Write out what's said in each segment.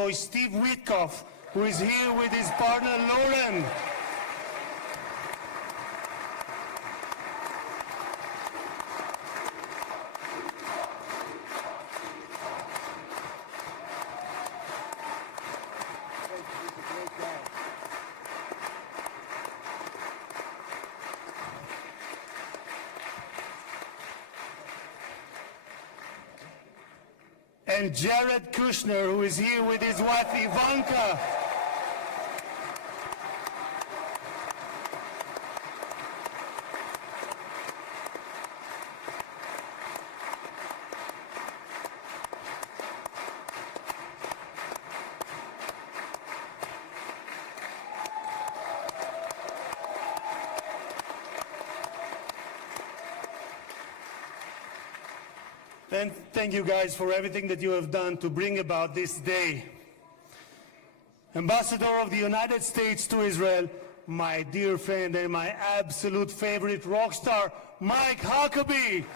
convoy Steve Witkoff, who is here with his partner Lauren. And Jared Kushner, who is here with his wife Ivanka. And thank you guys for everything that you have done to bring about this day. Ambassador of the United States to Israel, my dear friend and my absolute favorite rock star, Mike Huckabee. Do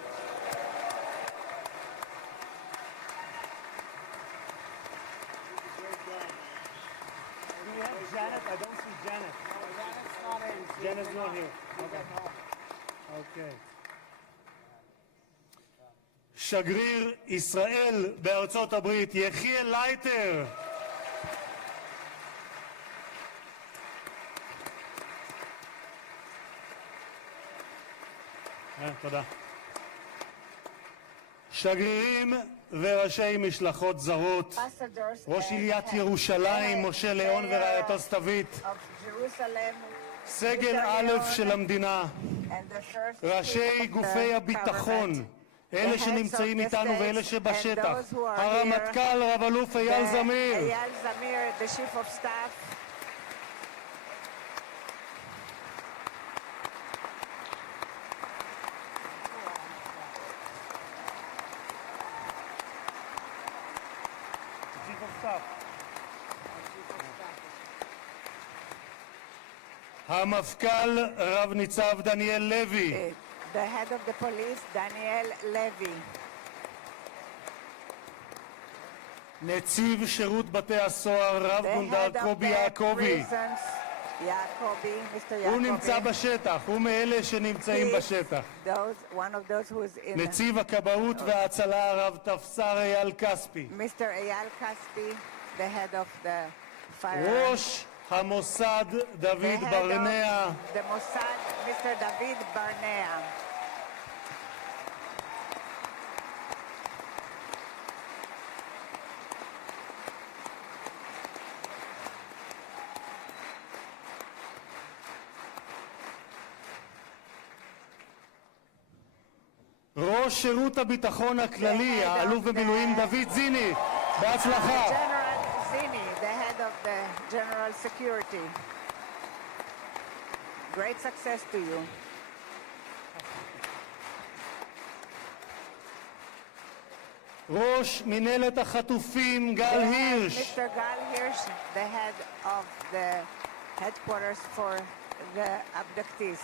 we have Janet? I don't see Janet. No, Janet's not in. Janet's not here. Okay. שגריר ישראל בארצות הברית, יחיאל לייטר. תודה. שגרירים וראשי משלחות זרות, ראש עיריית ירושלים, משה ליאון ורעייתו סתווית, סגל א' של המדינה, ראשי גופי הביטחון, אלה שנמצאים איתנו ואלה שבשטח, הרמטכ"ל רב אלוף אייל זמיר, the chief of staff, המפכ"ל רב ניצב דניאל לוי, the head of the police, Daniel Levy, נציב שירות בתי הסוהר רב the גונדר head of קובי the יעקבי, prisons, Mr. הוא Yacobi, נמצא בשטח, הוא מאלה שנמצאים בשטח. one of those who is in נציב הכבאות וההצלה הרב תפסר אייל כספי, Mr. Eyal Kaspi, the head of the fire, ראש המוסד דוד the head ברנע, of the Mossad, Mr. David Barnea, ראש שירות הביטחון הכללי, האלוף במילואים דוד זיני, בהצלחה. General Zini, the head of the General Security. Great success to you. ראש מנהלת החטופים גל הירש, Mr. Gal Hirsch, the head of the headquarters for the abductees.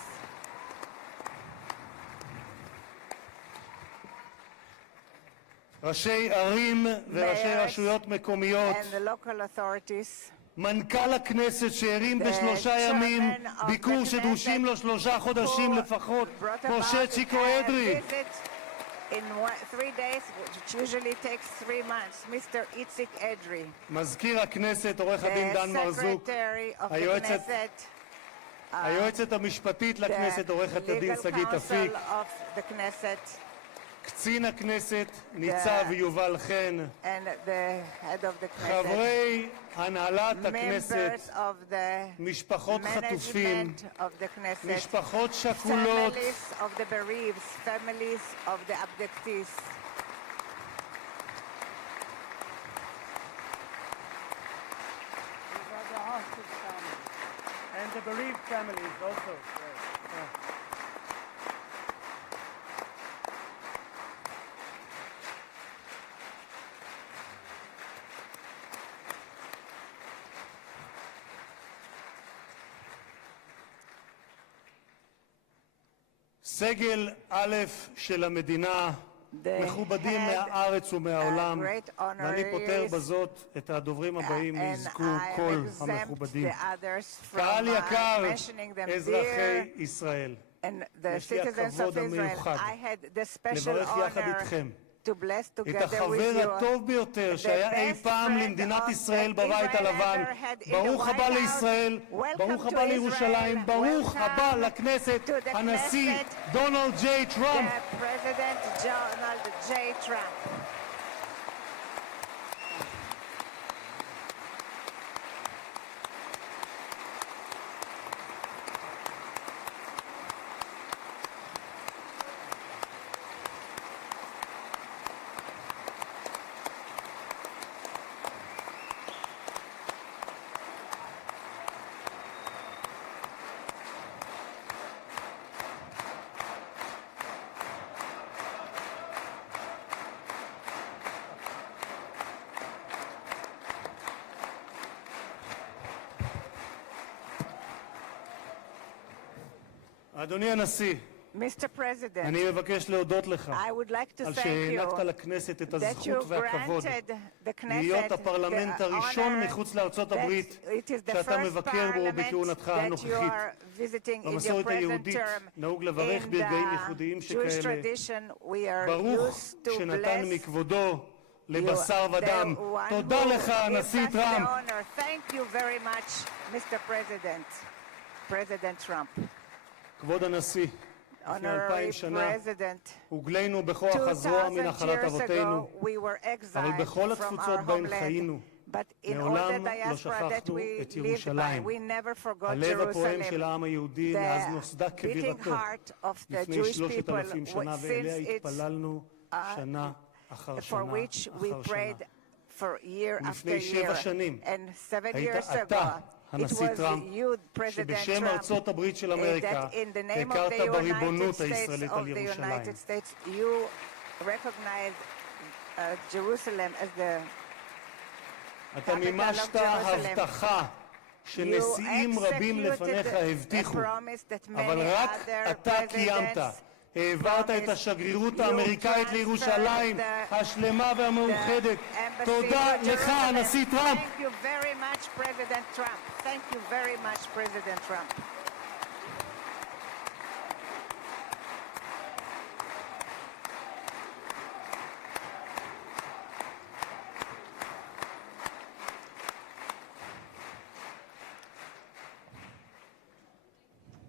ראשי ערים וראשי Mayors רשויות מקומיות, and the local authorities. מנכ"ל הכנסת שהרים בשלושה ימים ביקור שדרושים לו 3 חודשים לפחות, משה צ'יקו אדרי. In 3 days, which usually takes 3 months, Mr. Itzik Edry, מזכיר הכנסת עורך הדין דן the מרזוק, Secretary of the היועצת Knesset, היועצת המשפטית לכנסת the עורכת הדין legal שגית אפיק, counsel of the Knesset, קצין הכנסת ניצב יובל חן, and the head of the Knesset, חברי הנהלת הכנסת, members of the משפחות חטופים, management of the Knesset, משפחות שכולות, families of the bereaved, families of the abductees. These are the hostage families and the bereaved families also. סגל א' של המדינה, מכובדים מהארץ ומהעולם, ואני פותר בזאת את הדוברים הבאים יזכו כל המכובדים. קהל יקר, אזרחי ישראל, יש לי הכבוד המיוחד לברך יחד איתכם את החבר הטוב ביותר שהיה אי פעם למדינת ישראל בבית הלבן. ברוך הבא לישראל, ברוך הבא לירושלים, ברוך הבא לכנסת, הנשיא דונלד ג'יי טראמפ. אדוני הנשיא, אני מבקש להודות לך על שהענקת לכנסת את הזכות והכבוד להיות הפרלמנט הראשון מחוץ לארצות הברית שאתה מבקר בו בכהונתך הנוכחית. במסורת היהודית נהוג לברך ברגעים ייחודיים שכאלה. ברוך שנתן מכבודו לבשר ודם. תודה לך, הנשיא טראמפ. כבוד הנשיא, לפני 2000 שנה הוגלינו בכוח הזרוע מנחלת אבותינו, אבל בכל התפוצות בהן חיינו מעולם לא שכחנו את ירושלים, הלב הפועם של העם היהודי מאז נוסדה כבירתו לפני 3,000 שנה, ואליה התפללנו שנה אחר שנה אחר שנה. לפני 7 שנים היית אתה, הנשיא טראמפ, שבשם ארצות הברית של אמריקה הכרת בריבונות הישראלית על ירושלים. אתה מימשת הבטחה שנשיאים רבים לפניך הבטיחו, אבל רק אתה קיימת. העברת את השגרירות האמריקאית לירושלים השלמה והמאוחדת. תודה לך, הנשיא טראמפ.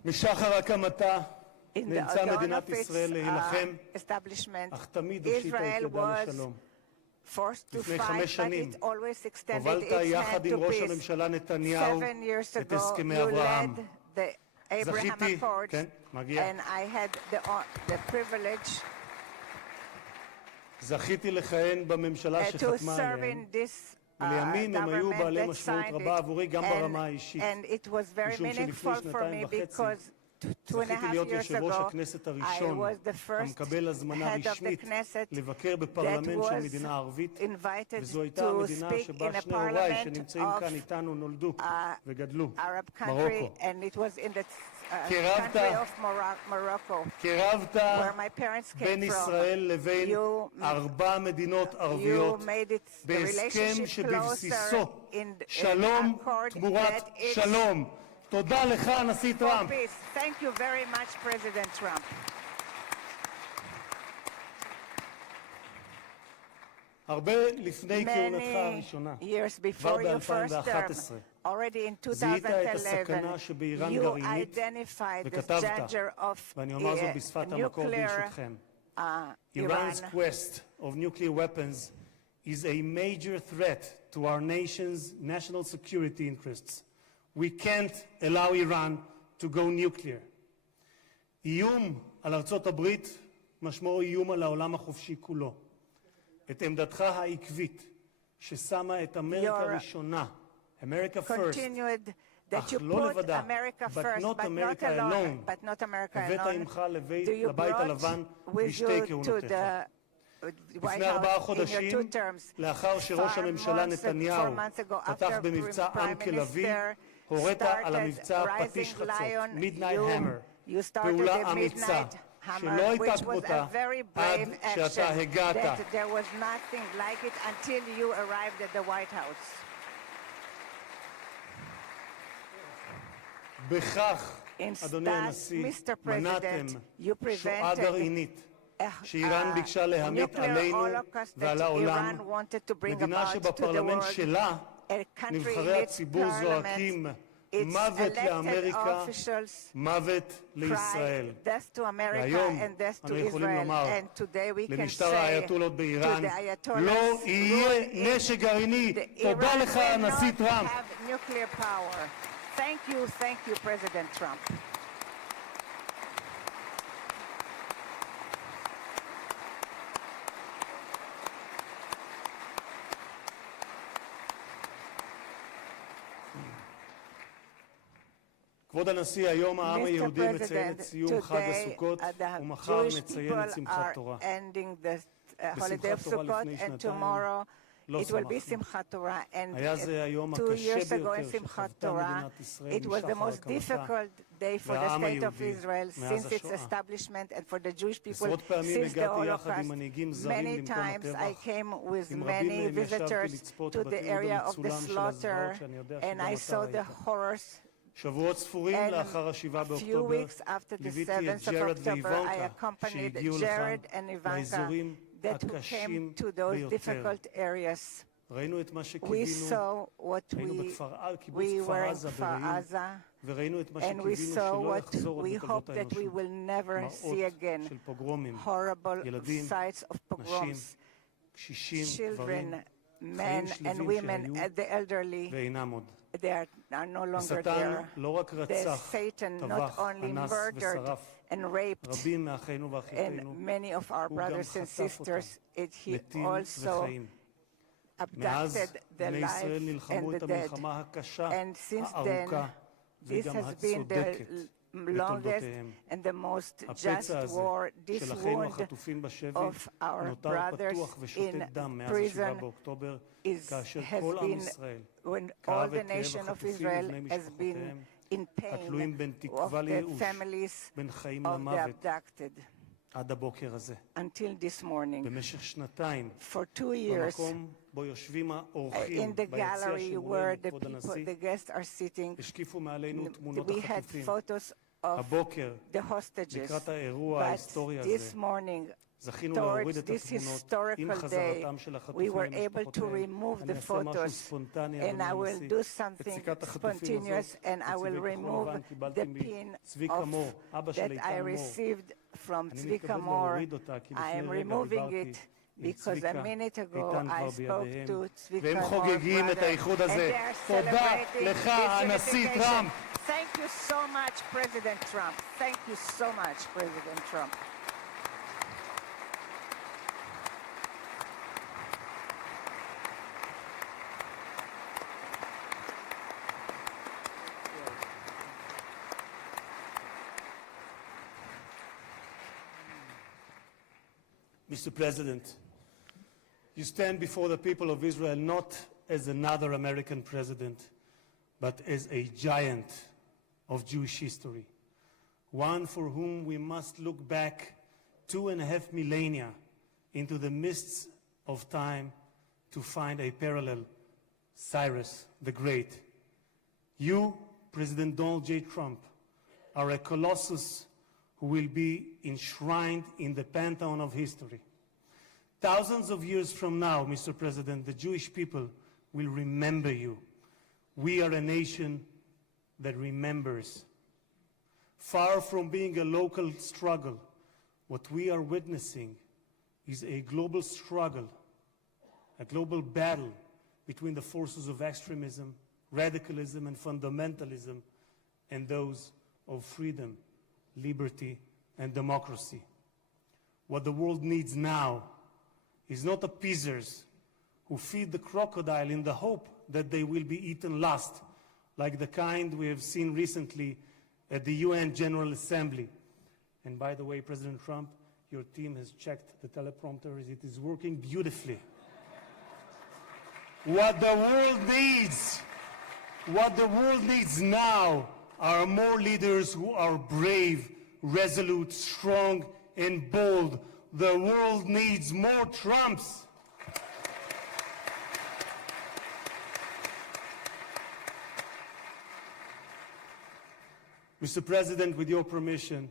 לפני הקמתה נאלצה מדינת ישראל להילחם, אך תמיד הושיטה את ידה לשלום. לפני 5 שנים הובלת יחד עם ראש הממשלה נתניהו את הסכמי אברהם. זכיתי, כן, מגיע. זכיתי לכהן בממשלה שחתמה עליהם, ולימים הם היו בעלי משמעות רבה עבורי גם ברמה האישית, משום שלפני 2.5 זכיתי להיות יושב ראש הכנסת הראשון המקבל הזמנה רשמית לבקר בפרלמנט של מדינה ערבית, וזו הייתה המדינה שבה שני הוריי שנמצאים כאן איתנו נולדו וגדלו, מרוקו. קרבת בין ישראל לבין 4 מדינות ערביות בהסכם שבבסיסו שלום תמורת שלום. תודה לך, הנשיא טראמפ. Thank you very much, President Trump. הרבה לפני כהונתך הראשונה, כבר ב-2011, זיהית את הסכנה שבאיראן גרעינית וכתבת, ואני אומר זאת בשפת המקור ברשותכם, Iran's quest of nuclear weapons is a major threat to our nation's national security interests. We can't allow Iran to go nuclear. איום על ארצות הברית משמעו איום על העולם החופשי כולו. את עמדתך העקבית ששמה את אמריקה ראשונה, America first, אך לא לבדה, but not America alone, הבאת עמך לבית הלבן בשתי כהונותיך. לפני 4 חודשים, לאחר שראש הממשלה נתניהו פתח במבצע עם כלבי, הורית על המבצע פטיש חצות, Midnight Hammer, פעולה אמיצה, שלא which הייתה was כמותה a very עד brave שאתה action, הגעת. that there was nothing like it until you arrived at the White House. בכך, אדוני הנשיא, מנעתם שואה גרעינית שאיראן ביקשה להמיט עלינו ועל העולם, מדינה שבפרלמנט שלה נבחרי הציבור זועקים מוות לאמריקה, מוות לישראל. והיום אנו יכולים לומר למשטר האייתולות באיראן, לא יהיה נשק גרעיני. תודה לך, הנשיא טראמפ. Thank you, President Trump. כבוד הנשיא, היום העם היהודי מציין את סיום חג הסוכות ומחר נציין את שמחת תורה. בשמחת תורה לפני שנתיים לא שמחנו. היה זה היום הקשה ביותר שחוותה מדינת ישראל משחר הקמתה והעם היהודי מאז השואה. עשרות פעמים הגעתי יחד עם מנהיגים זרים למקום הטבח, עם רבים מהם ישבתי לצפות בתיעוד המצולם של הזוועות שאני יודע שגם אתה ראית. שבועות ספורים לאחר ה-7 באוקטובר ליוויתי את ג'רד ואיוונקה שהגיעו לכאן לאזורים הקשים ביותר. ראינו את מה שקיווינו, היינו בקיבוץ כפר עזה ברעים, וראינו את מה שקיווינו שלא יחזור עוד בתולדות האנושות. מראות של פוגרומים, ילדים, נשים, קשישים, גברים, חיים שלווים שהיו ואינם עוד. השטן לא רק רצח, טבח, אנס ושרף רבים מאחינו ואחיותינו, הוא גם חטף אותם, מתים וחיים. מאז בני ישראל נלחמו את המלחמה הקשה, הארוכה וגם הצודקת בתולדותיהם. הפצע הזה של אחינו החטופים בשבי נותר פתוח ושותת דם מאז ה-7 באוקטובר, כאשר כל עם ישראל כאב את כאב החטופים ובני משפחותיהם, התלויים בין תקווה לייאוש, בין חיים למוות, עד הבוקר הזה. במשך שנתיים, במקום בו יושבים האורחים ביציע שמולנו, כבוד הנשיא, השקיפו מעלינו תמונות החטופים. הבוקר, לקראת האירוע ההיסטורי הזה, זכינו להוריד את התמונות עם חזרתם של החטופים למשפחותיהם. אני אעשה משהו ספונטני, אדוני הנשיא. את סיכת החטופים הזאת, בצבעי כחול קיבלתי מצביקה מור, אבא של איתן מור. אני מתכבד להוריד אותה, כי לפני רגע דיברתי עם צביקה, איתן כבר בידיהם, והם חוגגים את האיחוד הזה. תודה לך, הנשיא טראמפ. Thank you so much, President Trump. Thank you so much, President Trump. Mr. President, you stand before the people of Israel not as another American president, but as a giant of Jewish history, one for whom we must look back 2.5 millennia into the mists of time to find a parallel, Cyrus the Great. You, President Donald J. Trump, are a colossus who will be enshrined in the pantheon of history. Thousands of years from now, Mr. President, the Jewish people will remember you. We are a nation that remembers. Far from being a local struggle, what we are witnessing is a global struggle, a global battle between the forces of extremism, radicalism, and fundamentalism, and those of freedom, liberty, and democracy. What the world needs now is not appeasers who feed the crocodile in the hope that they will be eaten last, like the kind we have seen recently at the UN General Assembly. And by the way, President Trump, your team has checked the teleprompter. It is working beautifully. What the world needs now are more leaders who are brave, resolute, strong, and bold. The world needs more Trumps. Mr. President, with your permission,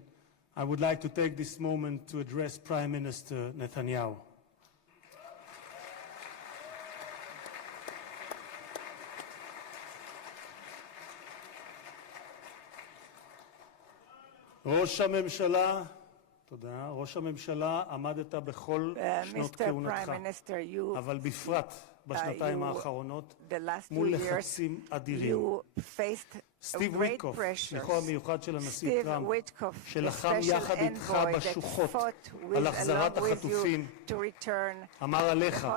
I would like to take this moment to address Prime Minister Netanyahu. ראש הממשלה, תודה, ראש הממשלה עמדת בכל שנות כהונתך, אבל בפרט בשנתיים האחרונות מול לחצים אדירים. סטיב וויטקוף, שליחו המיוחד של הנשיא טראמפ, שלחם יחד איתך בשוחות על החזרת החטופים, אמר עליך,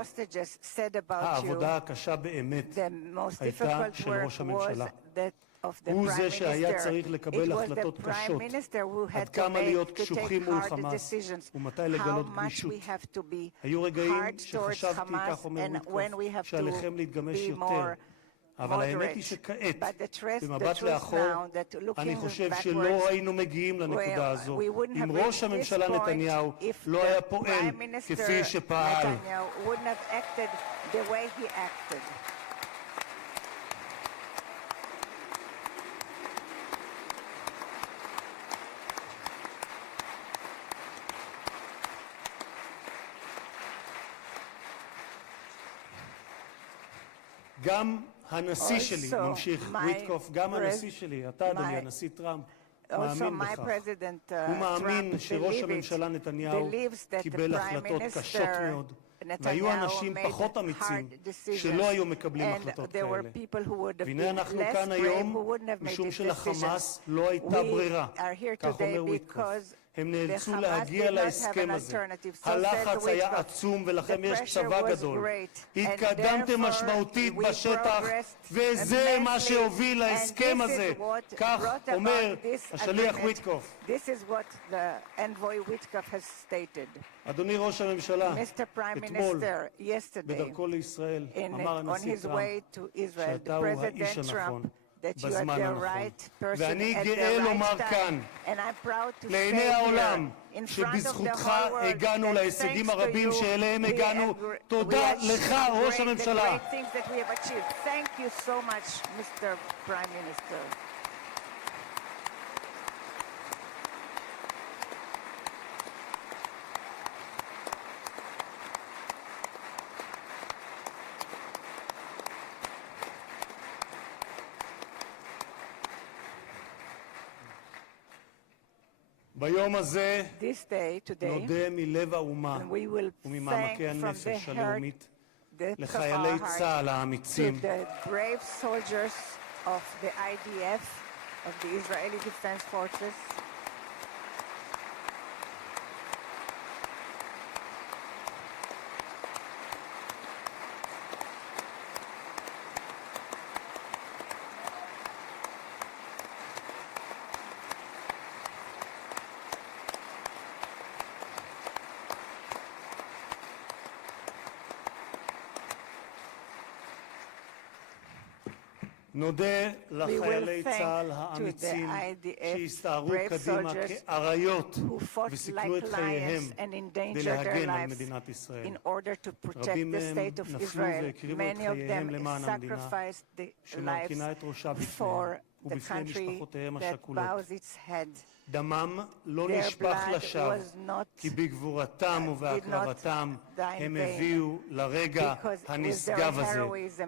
העבודה הקשה באמת הייתה של ראש הממשלה. הוא זה שהיה צריך לקבל החלטות קשות, עד כמה להיות קשוחים מול חמאס ומתי לגלות גמישות. היו רגעים שחשבתי, כך אומר וויטקוף, שעליכם להתגמש יותר. אבל האמת היא שכעת, במבט לאחור, אני חושב שלא היינו מגיעים לנקודה הזו אם ראש הממשלה נתניהו לא היה פועל כפי שפעל. גם הנשיא שלי, ממשיך וויטקוף, גם הנשיא שלי, אתה אדוני, הנשיא טראמפ, מאמין בכך. הוא מאמין שראש הממשלה נתניהו קיבל החלטות קשות מאוד, והיו אנשים פחות אמיצים שלא היו מקבלים החלטות כאלה. והנה אנחנו כאן היום משום שלחמאס לא הייתה ברירה, כך אומר וויטקוף. הם נאלצו להגיע להסכם הזה. הלחץ היה עצום ולכם יש צבא גדול. התקדמתם משמעותית בשטח וזה מה שהוביל להסכם הזה. כך אומר השליח וויטקוף. אדוני ראש הממשלה, אתמול בדרכו לישראל אמר הנשיא טראמפ שאתה הוא האיש הנכון. בזמן הנכון. ואני גאה לומר כאן, לעיני העולם, שבזכותך הגענו להישגים הרבים שאליהם הגענו. תודה לך, ראש הממשלה. ביום הזה נודה מלב האומה וממעמקי הנפש הלאומית לחיילי צה"ל האמיצים, נודה לחיילי צה"ל האמיצים שהסתערו קדימה כאריות וסיכנו את חייהם כדי להגן על מדינת ישראל. רבים מהם נפלו והקריבו את חייהם למען המדינה שמרכינה את ראשה בפניהם ובפני משפחותיהם השכולות. דמם לא נשפך לשווא, כי בגבורתם ובהקרבתם הם הביאו לרגע הנשגב הזה,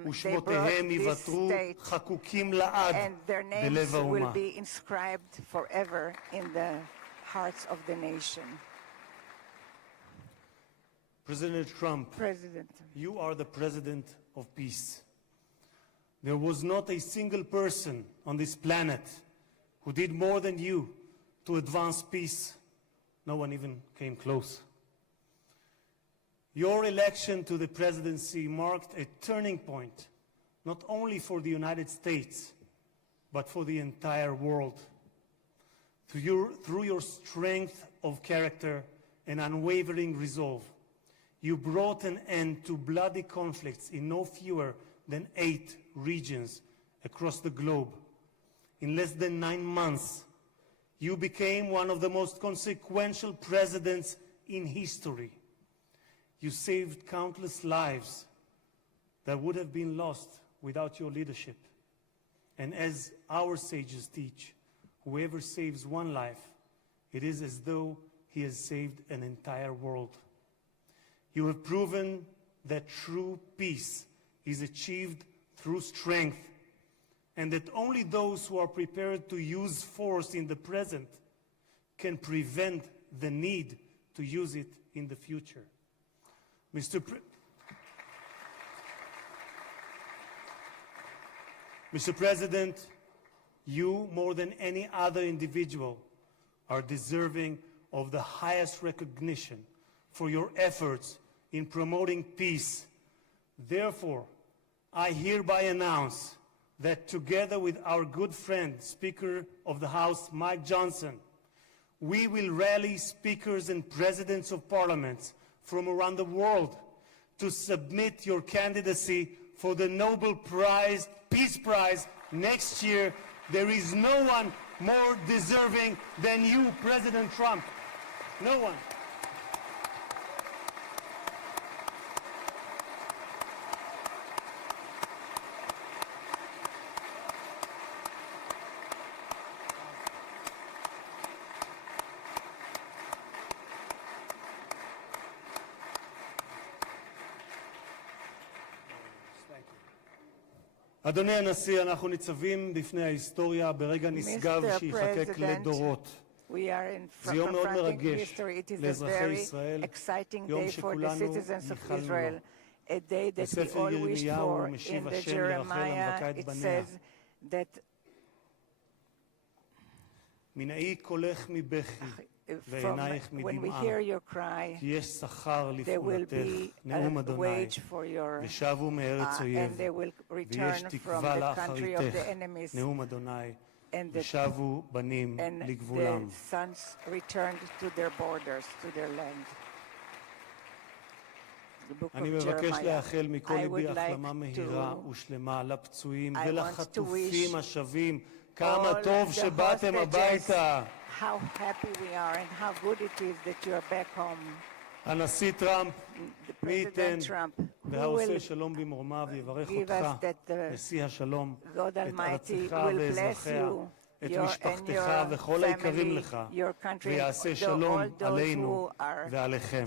ושמותיהם ייוותרו חקוקים לעד בלב האומה. President Trump, you are the president of peace. There was not a single person on this planet who did more than you to advance peace. No one even came close. Your election to the presidency marked a turning point, not only for the United States, but for the entire world. Through your strength of character and unwavering resolve, you brought an end to bloody conflicts in no fewer than 8 regions across the globe. In less than 9 months, you became one of the most consequential presidents in history. You saved countless lives that would have been lost without your leadership. And as our sages teach, whoever saves one life, it is as though he has saved an entire world. You have proven that true peace is achieved through strength, and that only those who are prepared to use force in the present can prevent the need to use it in the future. Mr. President, you, more than any other individual, are deserving of the highest recognition for your efforts in promoting peace. Therefore, I hereby announce that together with our good friend, Speaker of the House, Mike Johnson, we will rally speakers and presidents of parliaments from around the world to submit your candidacy for the Nobel Prize, Peace Prize next year. There is no one more deserving than you, President Trump. No one. אדוני הנשיא, אנחנו ניצבים בפני ההיסטוריה ברגע נשגב שיחקק לדורות. זה יום מאוד מרגש לאזרחי ישראל, יום שכולנו ייחלנו לו. בספר ירמיהו משיב השם לרחל המבכה את בניה. מנעי קולך מבכי ועינייך מדמעה, כי יש שכר לפעולתך, נאום אדוני, ושבו מארץ אויב, ויש תקווה לאחריתך, נאום אדוני, ושבו בנים לגבולם. אני מבקש לאחל מכל ליבי החלמה מהירה ושלמה לפצועים ולחטופים השבים. כמה טוב שבאתם הביתה. How happy we are and how good it is that you are back home. הנשיא טראמפ, מי ייתן והעושה שלום במרומיו יברך אותך, נשיא השלום, את ארצך ואזרחיה, את משפחתך וכל היקרים לך, ויעשה שלום עלינו ועליכם.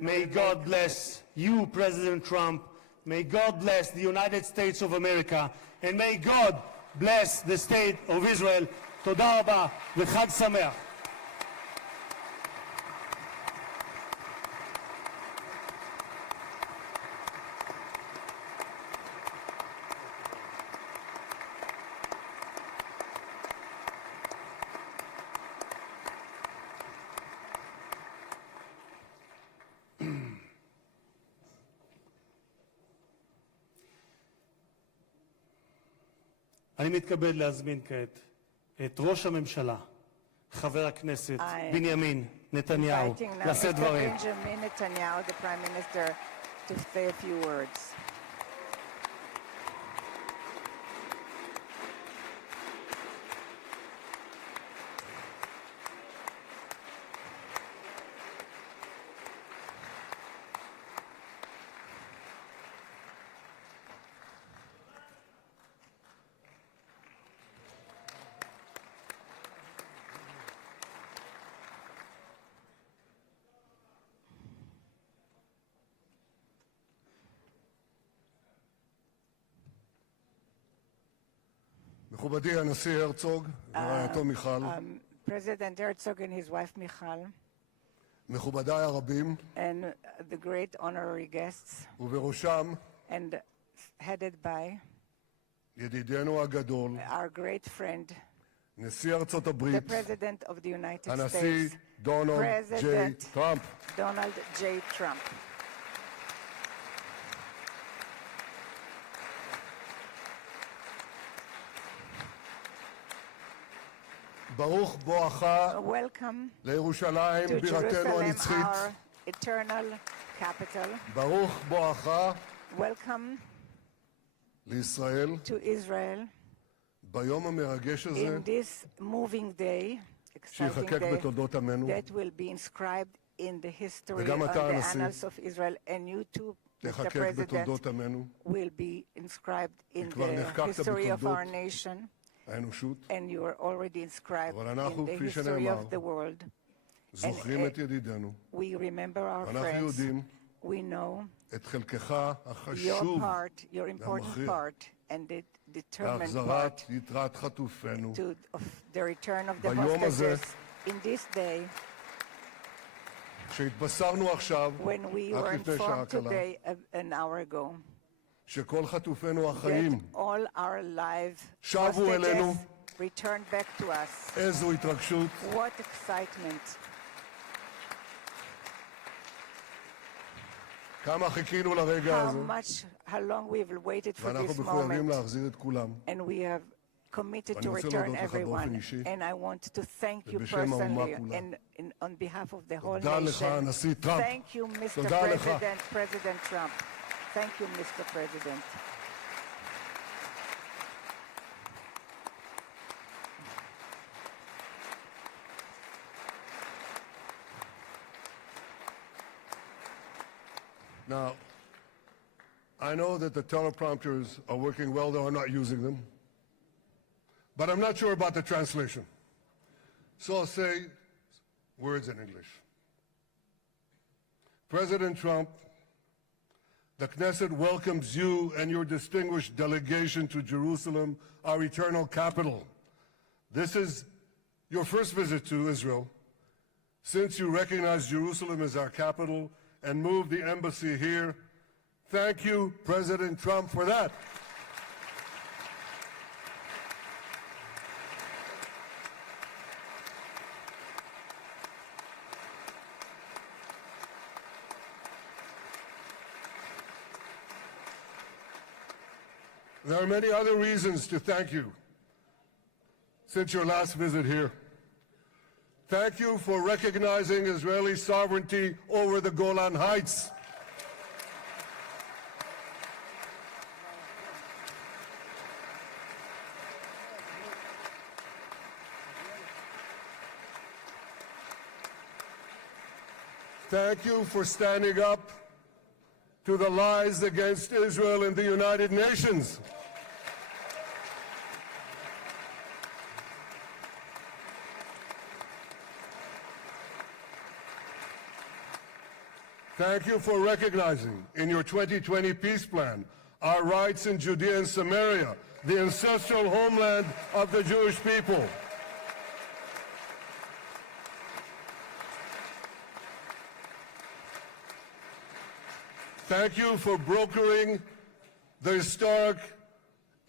May God bless you, President Trump. May God bless the United States of America. And may God bless the state of Israel. תודה רבה וחג שמח. אני מתכבד להזמין כעת את ראש הממשלה, חבר הכנסת בנימין נתניהו, לשאת דברים. Benjamin Netanyahu, the Prime Minister, to say a few words. מכובדי הנשיא הרצוג ורעייתו מיכל, President Herzog and his wife Michal, מכובדיי הרבים, and the great honorary guests, ובראשם and headed by ידידנו הגדול, our great friend, נשיא ארצות הברית, the President of the United הנשיא States, דונלד ג'יי טראמפ. Donald J. Trump. ברוך בואך לירושלים בירתנו הנצחית. ברוך בואך לישראל ביום המרגש הזה, exciting day that will be inscribed in the history of the annals of Israel, and you too, Mr. President, will be inscribed in the history of our nation, and you are already inscribed in the history of the world. And we remember our friends. We know your part, your important part, and the determined part of the return of the hostages. In this day, when we were informed today, an hour ago, that all our live hostages returned back to us. What excitement. How long we've waited for this moment, and we have committed to return everyone. And I want to thank you personally and on behalf of the whole nation. Thank you, Mr. President, President Trump. Thank you, Mr. President. Now, I know that the teleprompters are working well, though I'm not using them. But I'm not sure about the translation. So I'll say words in English. President Trump, the Knesset welcomes you and your distinguished delegation to Jerusalem, our eternal capital. This is your first visit to Israel since you recognize Jerusalem as our capital and moved the embassy here. Thank you, President Trump, for that. There are many other reasons to thank you since your last visit here. Thank you for recognizing Israeli sovereignty over the Golan Heights. Thank you for standing up to the lies against Israel in the United Nations. Thank you for recognizing in your 2020 peace plan our rights in Judea and Samaria, the ancestral homeland of the Jewish people. Thank you for brokering the historic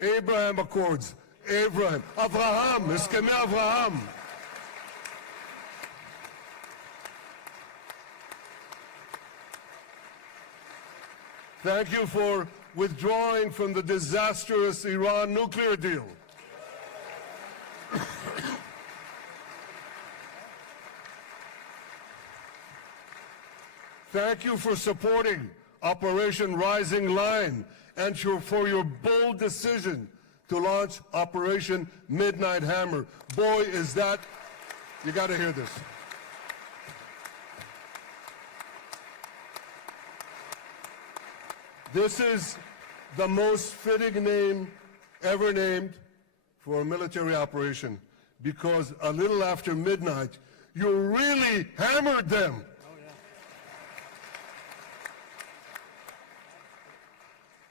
Abraham Accords. Abraham, Eskemei Avraham. Thank you for withdrawing from the disastrous Iran nuclear deal. Thank you for supporting Operation Rising Lion and for your bold decision to launch Operation Midnight Hammer. Boy, is that, you got to hear this. This is the most fitting name ever named for a military operation, because a little after midnight, you really hammered them.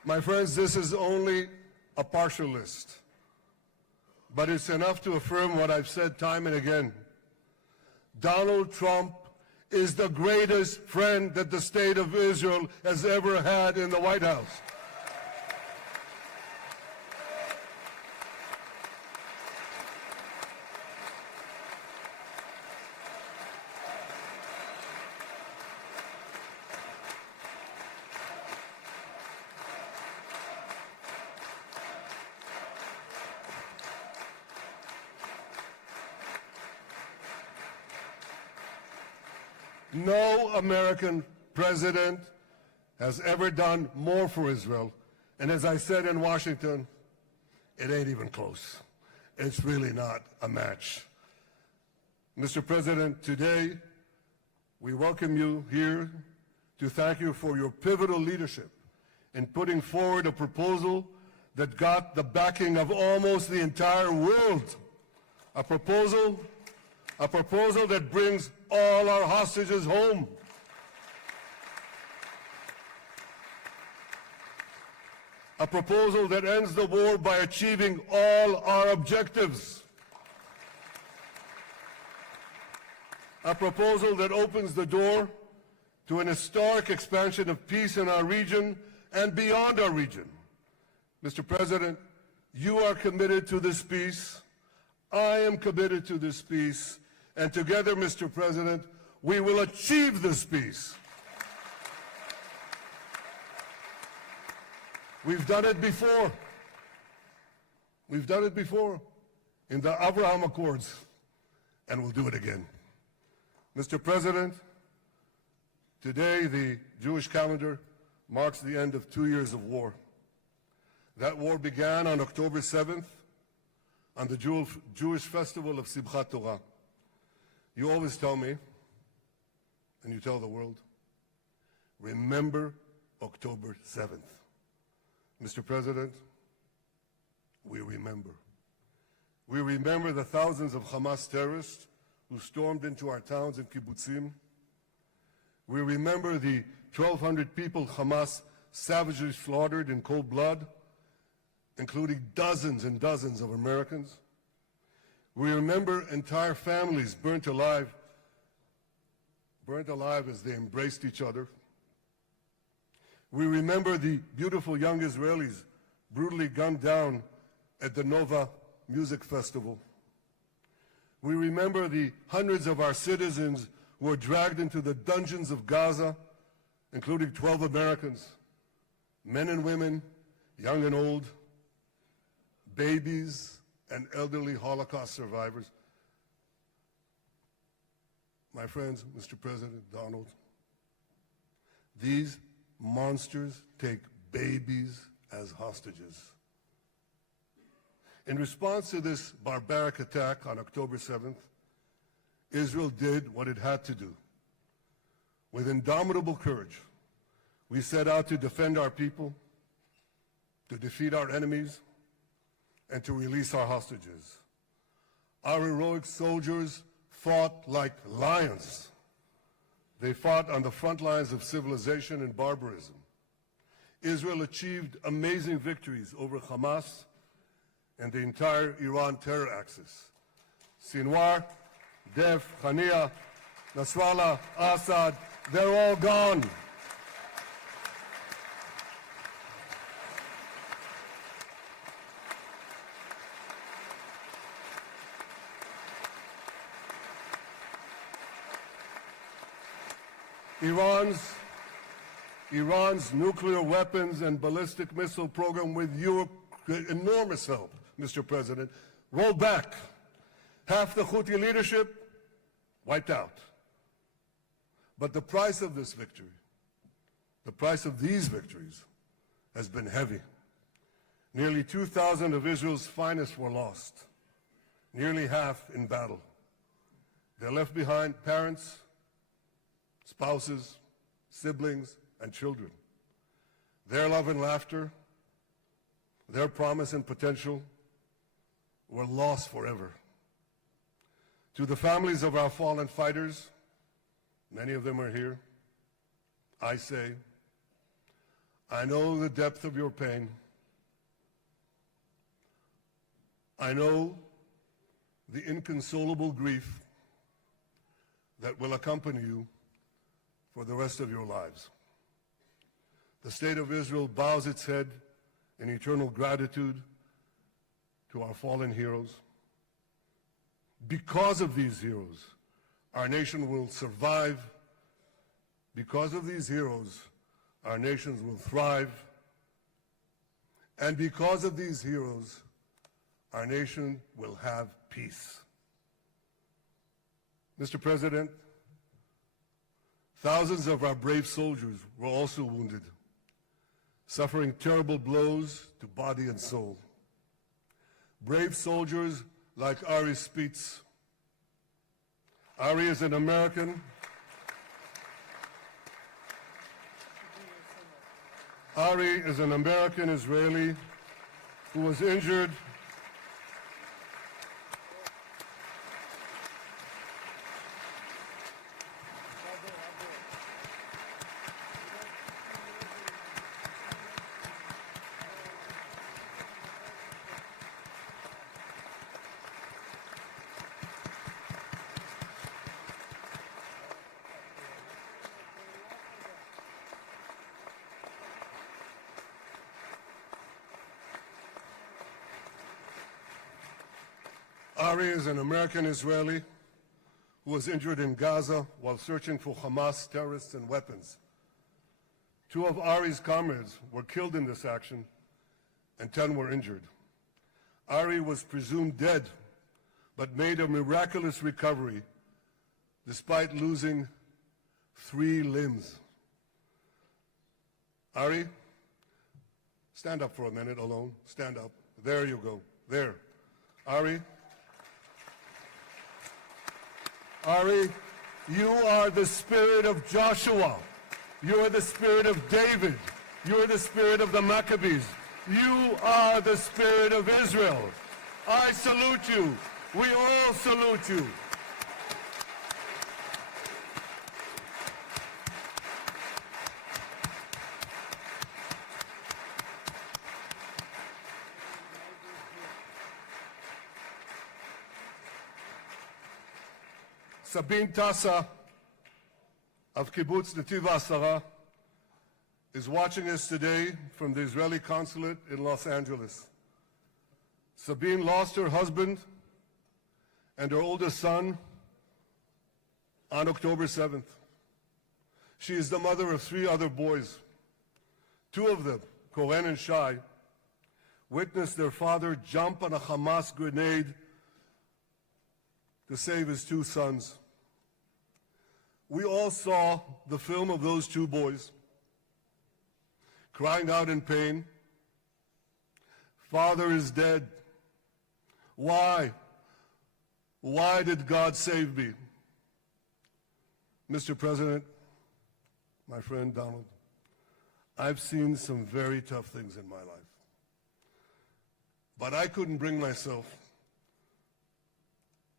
My friends, this is only a partial list, but it's enough to affirm what I've said time and again. Donald Trump is the greatest friend that the state of Israel has ever had in the White House. No American president has ever done more for Israel. And as I said in Washington, it ain't even close. It's really not a match. Mr. President, today we welcome you here to thank you for your pivotal leadership in putting forward a proposal that got the backing of almost the entire world. A proposal that brings all our hostages home. A proposal that ends the war by achieving all our objectives. A proposal that opens the door to an historic expansion of peace in our region and beyond our region. Mr. President, you are committed to this peace. I am committed to this peace. And together, Mr. President, we will achieve this peace. We've done it before. We've done it before in the Abraham Accords, and we'll do it again. Mr. President, today the Jewish calendar marks the end of 2 years of war. That war began on October 7th, on the Jewish festival of Simchat Torah. You always tell me, and you tell the world, remember October 7th. Mr. President, we remember. We remember the thousands of Hamas terrorists who stormed into our towns and kibbutzim. We remember the 1,200 people Hamas savagely slaughtered in cold blood, including dozens and dozens of Americans. We remember entire families burnt alive as they embraced each other. We remember the beautiful young Israelis brutally gunned down at the Nova Music Festival. We remember the hundreds of our citizens who were dragged into the dungeons of Gaza, including 12 Americans, men and women, young and old, babies and elderly Holocaust survivors. My friends, Mr. President, Donald, these monsters take babies as hostages. In response to this barbaric attack on October 7th, Israel did what it had to do. With indomitable courage, we set out to defend our people, to defeat our enemies, and to release our hostages. Our heroic soldiers fought like lions. They fought on the front lines of civilization and barbarism. Israel achieved amazing victories over Hamas and the entire Iran terror axis. Sinwar, Dev, Hania, Nasrallah, Assad, they're all gone. Iran's nuclear weapons and ballistic missile program, with your enormous help, Mr. President, rolled back. Half the Houthi leadership wiped out. But the price of this victory, the price of these victories, has been heavy. Nearly 2,000 of Israel's finest were lost, nearly half in battle. They left behind parents, spouses, siblings, and children. Their love and laughter, their promise and potential were lost forever. To the families of our fallen fighters, many of them are here, I say, I know the depth of your pain. I know the inconsolable grief that will accompany you for the rest of your lives. The state of Israel bows its head in eternal gratitude to our fallen heroes. Because of these heroes, our nation will survive. Because of these heroes, our nations will thrive. And because of these heroes, our nation will have peace. Mr. President, thousands of our brave soldiers were also wounded, suffering terrible blows to body and soul. Brave soldiers like Ari Spitz, Ari is an American. Ari is an American Israeli who was injured Ari is an American Israeli who was injured in Gaza while searching for Hamas terrorists and weapons. 2 of Ari's comrades were killed in this action and 10 were injured. Ari was presumed dead but made a miraculous recovery despite losing 3 limbs. Ari, stand up for a minute alone. Stand up. There you go. There. Ari, you are the spirit of Joshua. You are the spirit of David. You are the spirit of the Maccabees. You are the spirit of Israel. I salute you. We all salute you. Sabine Tassa of Kibbutz Netiv HaAsara is watching us today from the Israeli consulate in Los Angeles. Sabine lost her husband and her oldest son on October 7th. She is the mother of 3 other boys. 2 of them, Koren and Shai, witnessed their father jump on a Hamas grenade to save his 2 sons. We all saw the film of those 2 boys crying out in pain, "Father is dead. Why? Why did God save me?" Mr. President, my friend Donald, I've seen some very tough things in my life. But I couldn't bring myself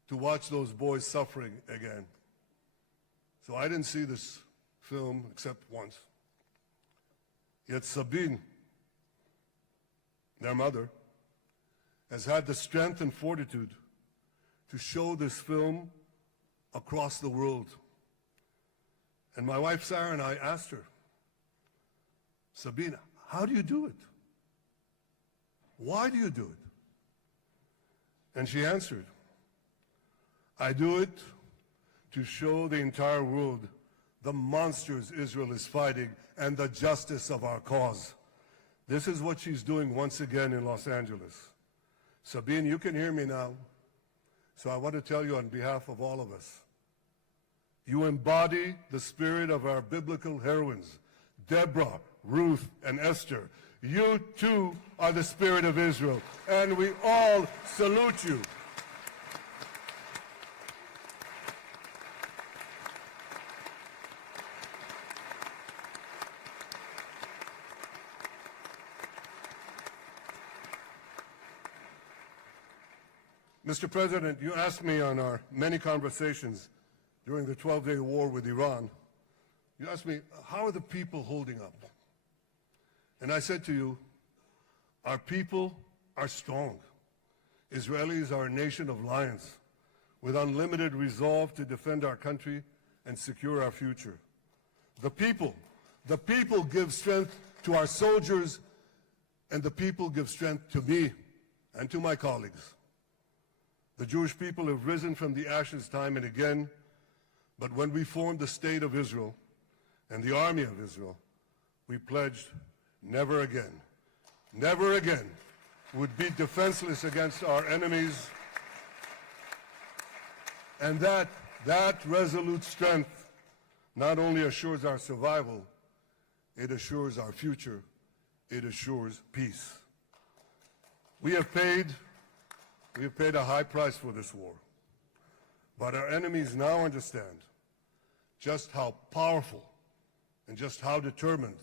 to watch those boys suffering again. So I didn't see this film except once. Yet Sabine, their mother, has had the strength and fortitude to show this film across the world. And my wife Sarah and I asked her, "Sabine, how do you do it? Why do you do it?" And she answered, "I do it to show the entire world the monsters Israel is fighting and the justice of our cause." This is what she's doing once again in Los Angeles. Sabine, you can hear me now, so I want to tell you on behalf of all of us, you embody the spirit of our biblical heroines, Deborah, Ruth, and Esther. You too are the spirit of Israel, and we all salute you. Mr. President, you asked me on our many conversations during the 12-day war with Iran, you asked me, how are the people holding up? And I said to you, our people are strong. Israelis are a nation of lions with unlimited resolve to defend our country and secure our future. The people give strength to our soldiers, and the people give strength to me and to my colleagues. The Jewish people have risen from the ashes time and again, but when we formed the State of Israel and the Army of Israel, we pledged never again would be defenseless against our enemies. And that resolute strength not only assures our survival, it assures our future, it assures peace. We have paid a high price for this war. But our enemies now understand just how powerful and just how determined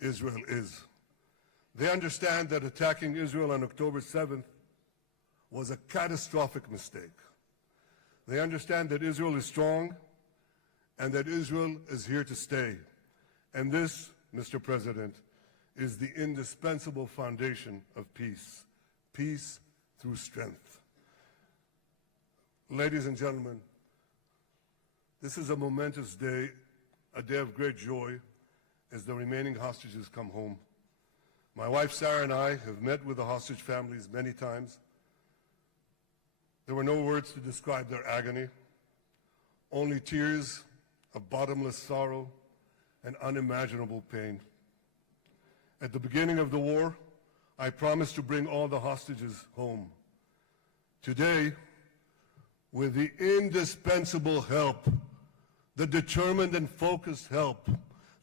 Israel is. They understand that attacking Israel on October 7th was a catastrophic mistake. They understand that Israel is strong and that Israel is here to stay. And this, Mr. President, is the indispensable foundation of peace. Peace through strength. Ladies and gentlemen, this is a momentous day, a day of great joy as the remaining hostages come home. My wife Sarah and I have met with the hostage families many times. There were no words to describe their agony, only tears of bottomless sorrow and unimaginable pain. At the beginning of the war, I promised to bring all the hostages home. Today, with the indispensable help, the determined and focused help,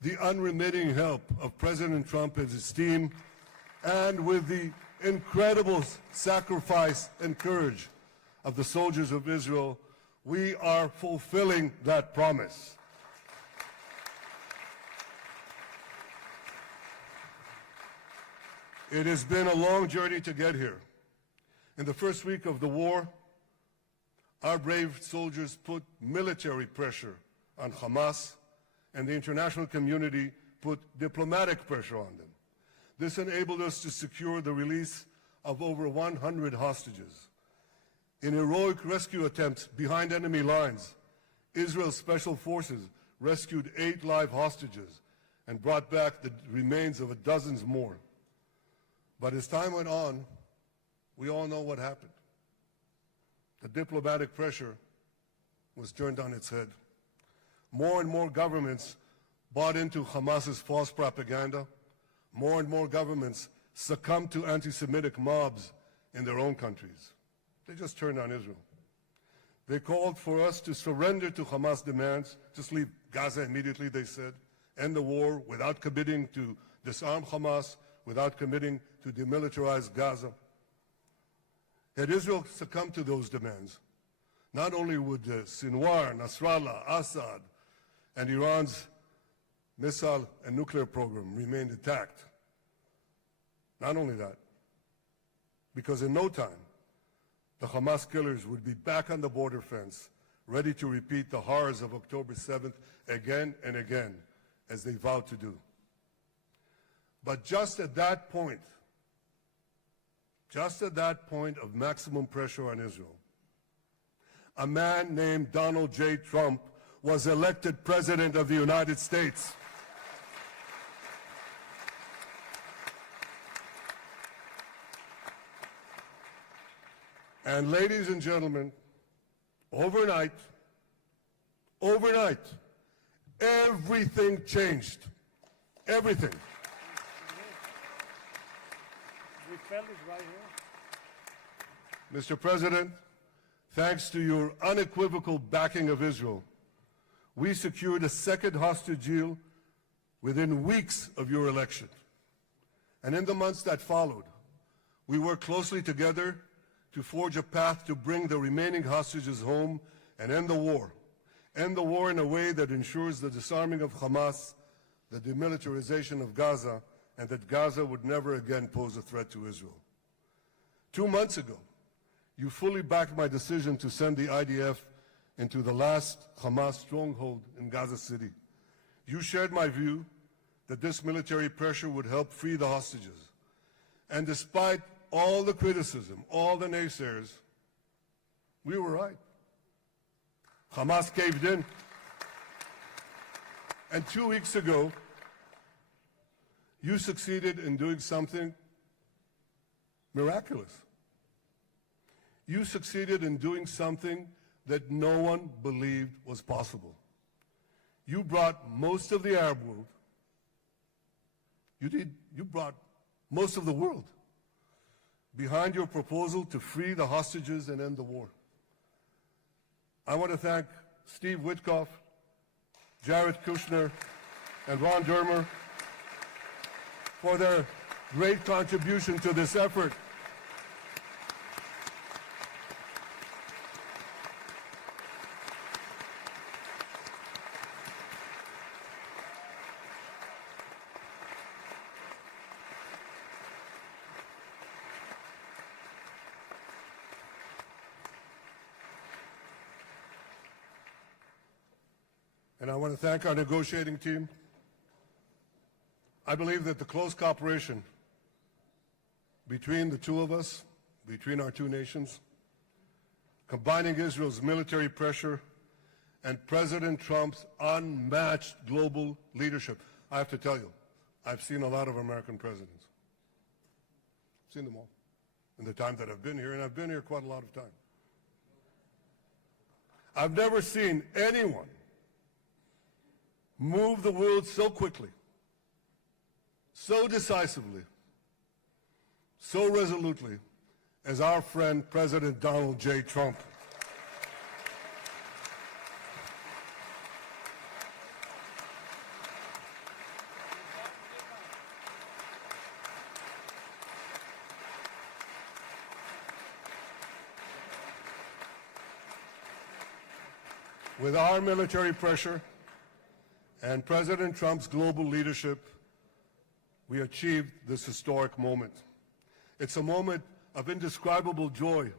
the unremitting help of President Trump and his team, and with the incredible sacrifice and courage of the soldiers of Israel, we are fulfilling that promise. It has been a long journey to get here. In the first week of the war, our brave soldiers put military pressure on Hamas, and the international community put diplomatic pressure on them. This enabled us to secure the release of over 100 hostages. In heroic rescue attempts behind enemy lines, Israel's special forces rescued 8 live hostages and brought back the remains of dozens more. But as time went on, we all know what happened. The diplomatic pressure was turned on its head. More and more governments bought into Hamas's false propaganda. More and more governments succumbed to anti-Semitic mobs in their own countries. They just turned on Israel. They called for us to surrender to Hamas demands, just leave Gaza immediately, they said, end the war without committing to disarm Hamas, without committing to demilitarize Gaza. Had Israel succumbed to those demands, not only would Sinwar, Nasrallah, Assad, and Iran's missile and nuclear program remain intact. Not only that, because in no time, the Hamas killers would be back on the border fence, ready to repeat the horrors of October 7th again and again, as they vowed to do. But just at that point of maximum pressure on Israel, a man named Donald J. Trump was elected President of the United States. And ladies and gentlemen, overnight, everything changed. Everything. We felt it right here. Mr. President, thanks to your unequivocal backing of Israel, we secured a second hostage deal within weeks of your election. And in the months that followed, we worked closely together to forge a path to bring the remaining hostages home and end the war. End the war in a way that ensures the disarming of Hamas, the demilitarization of Gaza, and that Gaza would never again pose a threat to Israel. 2 months ago, you fully backed my decision to send the IDF into the last Hamas stronghold in Gaza City. You shared my view that this military pressure would help free the hostages. And despite all the criticism, all the naysayers, we were right. Hamas caved in. And 2 weeks ago, you succeeded in doing something miraculous. You succeeded in doing something that no one believed was possible. You brought most of the Arab world, you brought most of the world behind your proposal to free the hostages and end the war. I want to thank Steve Witkoff, Jared Kushner, and Ron Dermer for their great contribution to this effort. and I want to thank our negotiating team. I believe that the close cooperation between the two of us, between our two nations, combining Israel's military pressure and President Trump's unmatched global leadership. I have to tell you, I've seen a lot of American presidents. I've seen them all in the time that I've been here, and I've been here quite a lot of time. I've never seen anyone move the world so quickly, so decisively, so resolutely as our friend President Donald J. Trump. With our military pressure and President Trump's global leadership, we achieved this historic moment. It's a moment of indescribable joy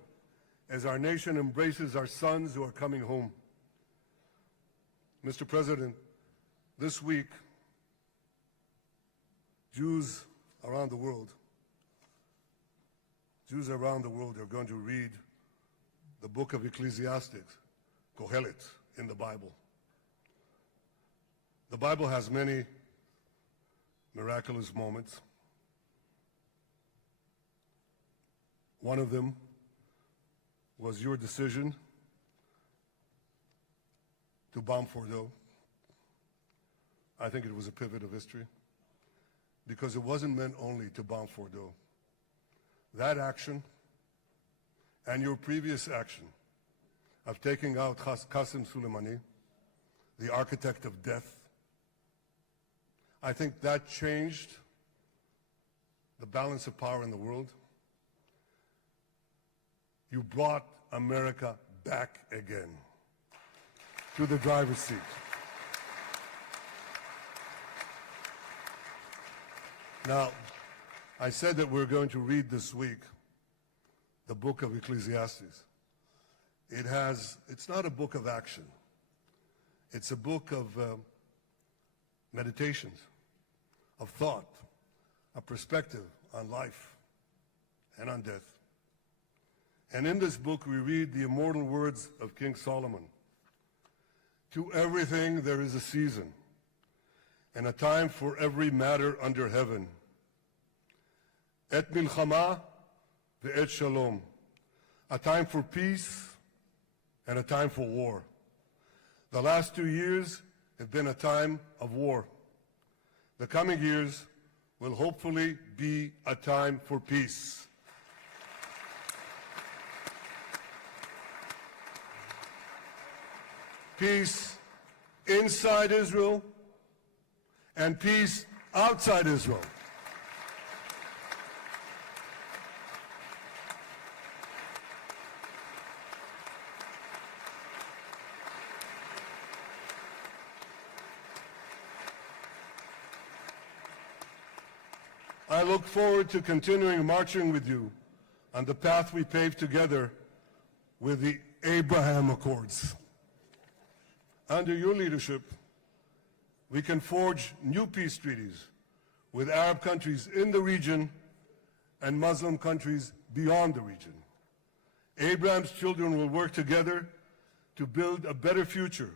as our nation embraces our sons who are coming home. Mr. President, this week, Jews around the world are going to read the book of Ecclesiastes, Kohelet, in the Bible. The Bible has many miraculous moments. One of them was your decision to bomb Fordo. I think it was a pivot of history because it wasn't meant only to bomb Fordo. That action and your previous action of taking out Qasem Soleimani, the architect of death, I think that changed the balance of power in the world. You brought America back again to the driver's seat. Now, I said that we're going to read this week the book of Ecclesiastes. It's not a book of action. It's a book of meditations, of thought, a perspective on life and on death. And in this book, we read the immortal words of King Solomon. To everything there is a season, and a time for every matter under heaven. Et milchama ve'et shalom. A time for peace and a time for war. The last 2 years have been a time of war. The coming years will hopefully be a time for peace. Peace inside Israel and peace outside Israel. I look forward to continuing marching with you on the path we paved together with the Abraham Accords. Under your leadership, we can forge new peace treaties with Arab countries in the region and Muslim countries beyond the region. Abraham's children will work together to build a better future,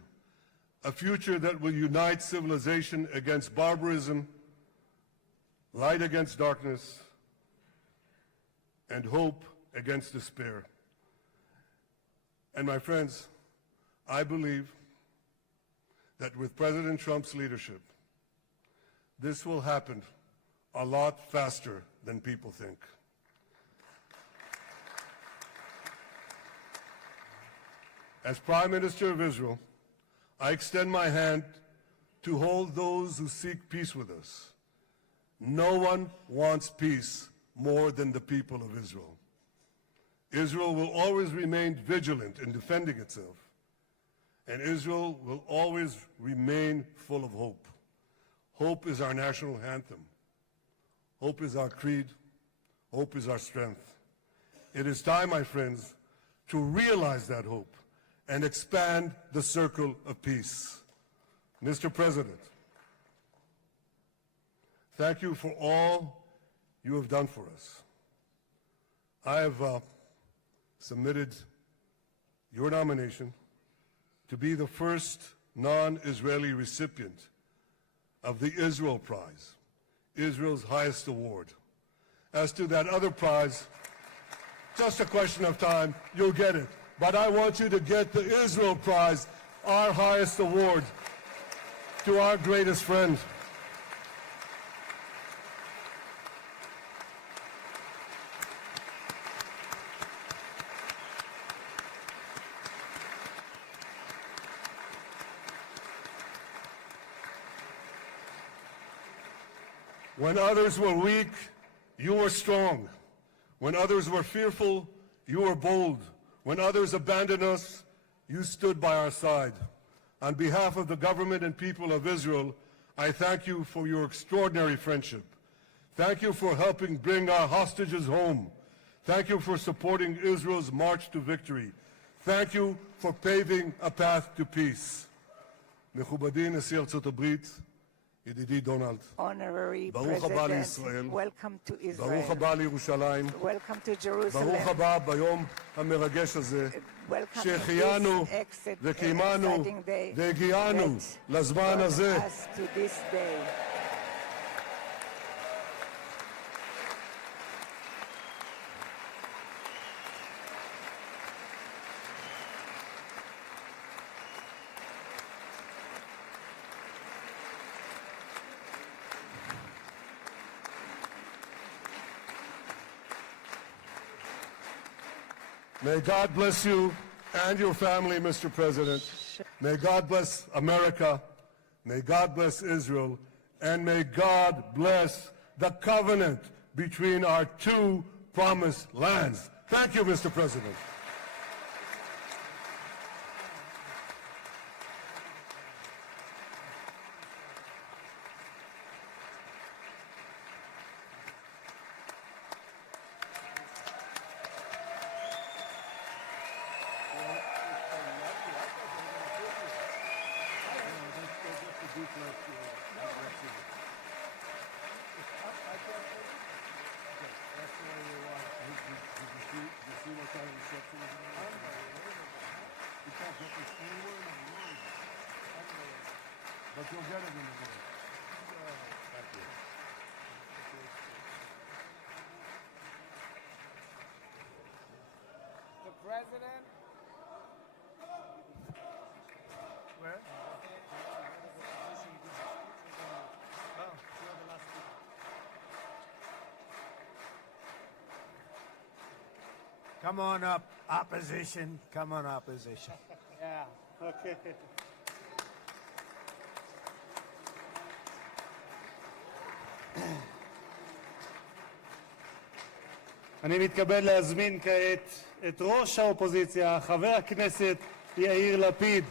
a future that will unite civilization against barbarism, light against darkness, and hope against despair. And my friends, I believe that with President Trump's leadership, this will happen a lot faster than people think. As Prime Minister of Israel, I extend my hand to hold those who seek peace with us. No one wants peace more than the people of Israel. Israel will always remain vigilant in defending itself, and Israel will always remain full of hope. Hope is our national anthem. Hope is our creed. Hope is our strength. It is time, my friends, to realize that hope and expand the circle of peace. Mr. President, thank you for all you have done for us. I have submitted your nomination to be the first non-Israeli recipient of the Israel Prize, Israel's highest award. As to that other prize, just a question of time, you'll get it. But I want you to get the Israel Prize, our highest award, to our greatest friend. When others were weak, you were strong. When others were fearful, you were bold. When others abandoned us, you stood by our side. On behalf of the government and people of Israel, I thank you for your extraordinary friendship. Thank you for helping bring our hostages home. Thank you for supporting Israel's march to victory. Thank you for paving a path to peace. מכובדי נשיא ארצות הברית, ידידי דונלד, ברוך הבא לישראל, ברוך הבא לירושלים, ברוך הבא ביום המרגש הזה, שהחיינו וקיימנו והגיענו לזמן הזה. May God bless you and your family, Mr. President. May God bless America. May God bless Israel. And may God bless the covenant between our two promised lands. Thank you, Mr. President. But you'll get it in the morning. Thank you. The President. Where? Come on up, opposition. Come on, opposition. Yeah, okay. אני מתכבד להזמין כעת את ראש האופוזיציה, חבר הכנסת יאיר לפיד.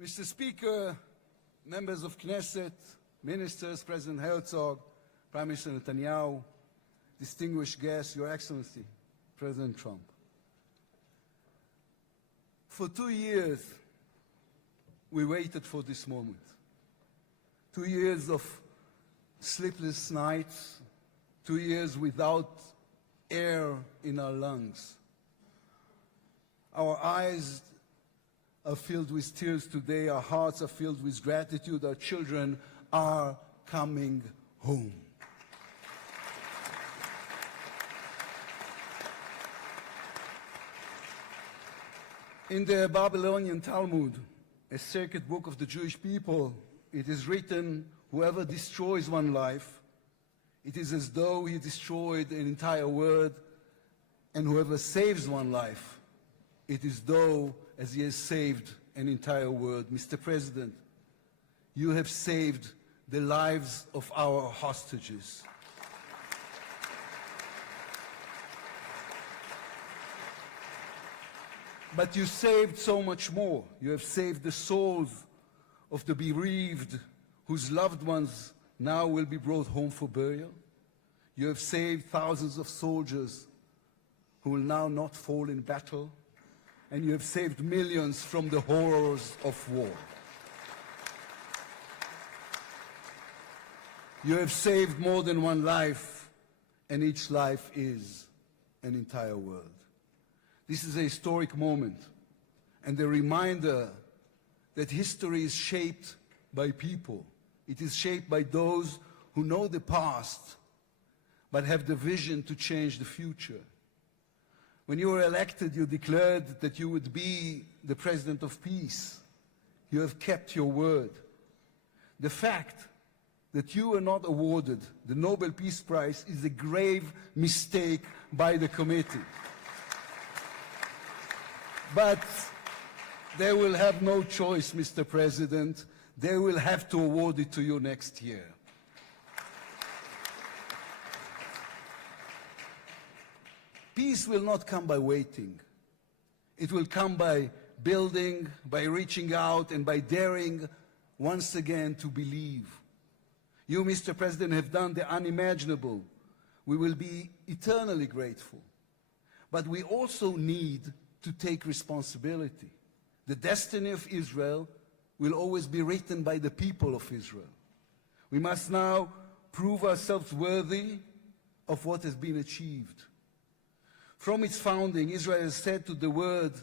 Mr. Speaker, members of Knesset, ministers, President Herzog, Prime Minister Netanyahu, distinguished guests, Your Excellency, President Trump. For 2 years, we waited for this moment. 2 years of sleepless nights, 2 years without air in our lungs. Our eyes are filled with tears today. Our hearts are filled with gratitude. Our children are coming home. In the Babylonian Talmud, a sacred book of the Jewish people, it is written, whoever destroys one life, it is as though he destroyed an entire world, and whoever saves one life, it is though as he has saved an entire world. Mr. President, you have saved the lives of our hostages. But you saved so much more. You have saved the souls of the bereaved whose loved ones now will be brought home for burial. You have saved thousands of soldiers who will now not fall in battle. And you have saved millions from the horrors of war. You have saved more than one life, and each life is an entire world. This is a historic moment, and a reminder that history is shaped by people. It is shaped by those who know the past, but have the vision to change the future. When you were elected, you declared that you would be the president of peace. You have kept your word. The fact that you were not awarded the Nobel Peace Prize is a grave mistake by the committee. But they will have no choice, Mr. President. They will have to award it to you next year. Peace will not come by waiting. It will come by building, by reaching out, and by daring once again to believe. You, Mr. President, have done the unimaginable. We will be eternally grateful. But we also need to take responsibility. The destiny of Israel will always be written by the people of Israel. We must now prove ourselves worthy of what has been achieved. From its founding, Israel has said to the world